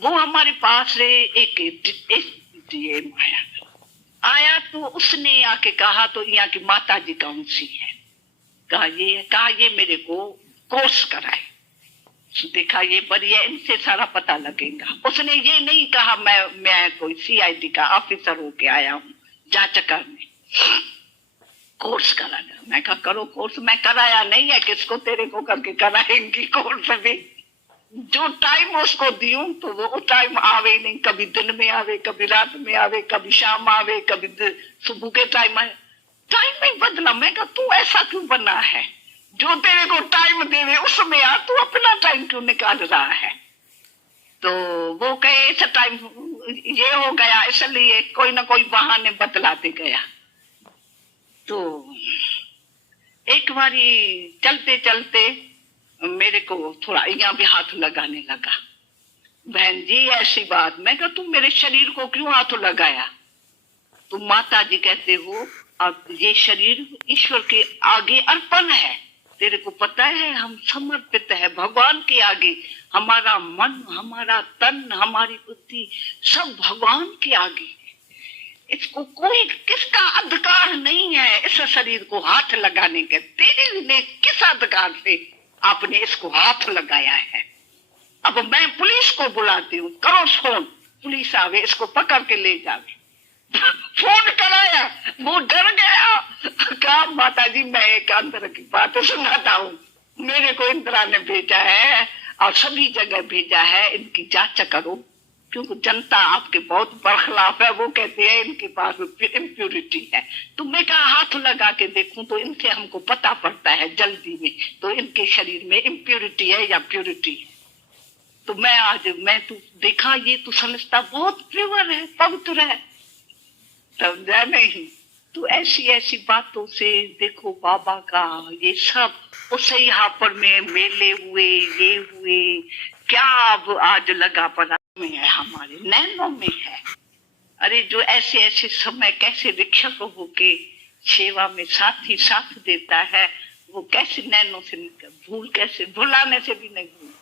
वो हमारे पास एक डीएम आया तो उसने आके कहा, तो यहाँ की माता जी कौन सी है, कहा ये मेरे को कोर्स कराए। देखा ये बढ़िया, इनसे सारा पता लगेगा। उसने ये नहीं कहा मैं कोई सीआईडी का ऑफिसर होके आया हूँ जांच करने, कोर्स कराना। मैं कहा करो कोर्स, मैं कराया नहीं है, किसको तेरे को करके कराएंगी कोर्स भी। जो टाइम उसको दियूं तो वो टाइम आवे नहीं, कभी दिन में आवे, कभी रात में आवे, कभी शाम आवे, कभी सुबह के टाइम आए, टाइम नहीं बदला। मैं कहा तू ऐसा क्यों बना है, जो तेरे को टाइम देवे उसमें आ, तू अपना टाइम क्यों निकाल रहा है। तो वो कहे इस टाइम ये हो गया, इसलिए कोई ना कोई बहाने बतलाते गया। तो एक बारी चलते चलते मेरे को थोड़ा यहाँ भी हाथ लगाने लगा, बहन जी ऐसी बात। मैं कहा तुम मेरे शरीर को क्यों हाथ लगाया, तुम माता जी कहते हो, अब ये शरीर ईश्वर के आगे अर्पण है, तेरे को पता है हम समर्पित है भगवान के आगे। हमारा मन, हमारा तन, हमारी बुद्धि सब भगवान के आगे। इसको कोई, किसका अधिकार नहीं है इस शरीर को हाथ लगाने के। तेरे ने किस अधिकार से आपने इसको हाथ लगाया है। अब मैं पुलिस को बुलाती हूँ, करो फोन, पुलिस आवे इसको पकड़ के ले जावे। फोन कराया, वो डर गया, कहा माता जी मैं एक अंदर की बात सुनाता हूँ, मेरे को इंदिरा ने भेजा है और सभी जगह भेजा है, इनकी जांच करो, क्योंकि जनता आपके बहुत बरखिलाफ है। वो कहते हैं इनके पास इम्प्योरिटी है। तो मैं कहा हाथ लगा के देखूं तो इनसे हमको पता पड़ता है जल्दी में, तो इनके शरीर में इम्प्योरिटी है या प्योरिटी है। तो मैं तू देखा, ये तू समझता बहुत प्योर है, पवित्र है, समझा नहीं। तो ऐसी ऐसी बातों से देखो बाबा का ये सब उसे यहाँ पर में मेले हुए, ये हुए, क्या अब आज लगा पड़ा में है, हमारे नैनों में है। अरे जो ऐसे ऐसे समय कैसे रिक्षक होके सेवा में साथ ही साथ देता है, वो कैसे नैनों से भूल, कैसे भुलाने से भी नहीं भूल।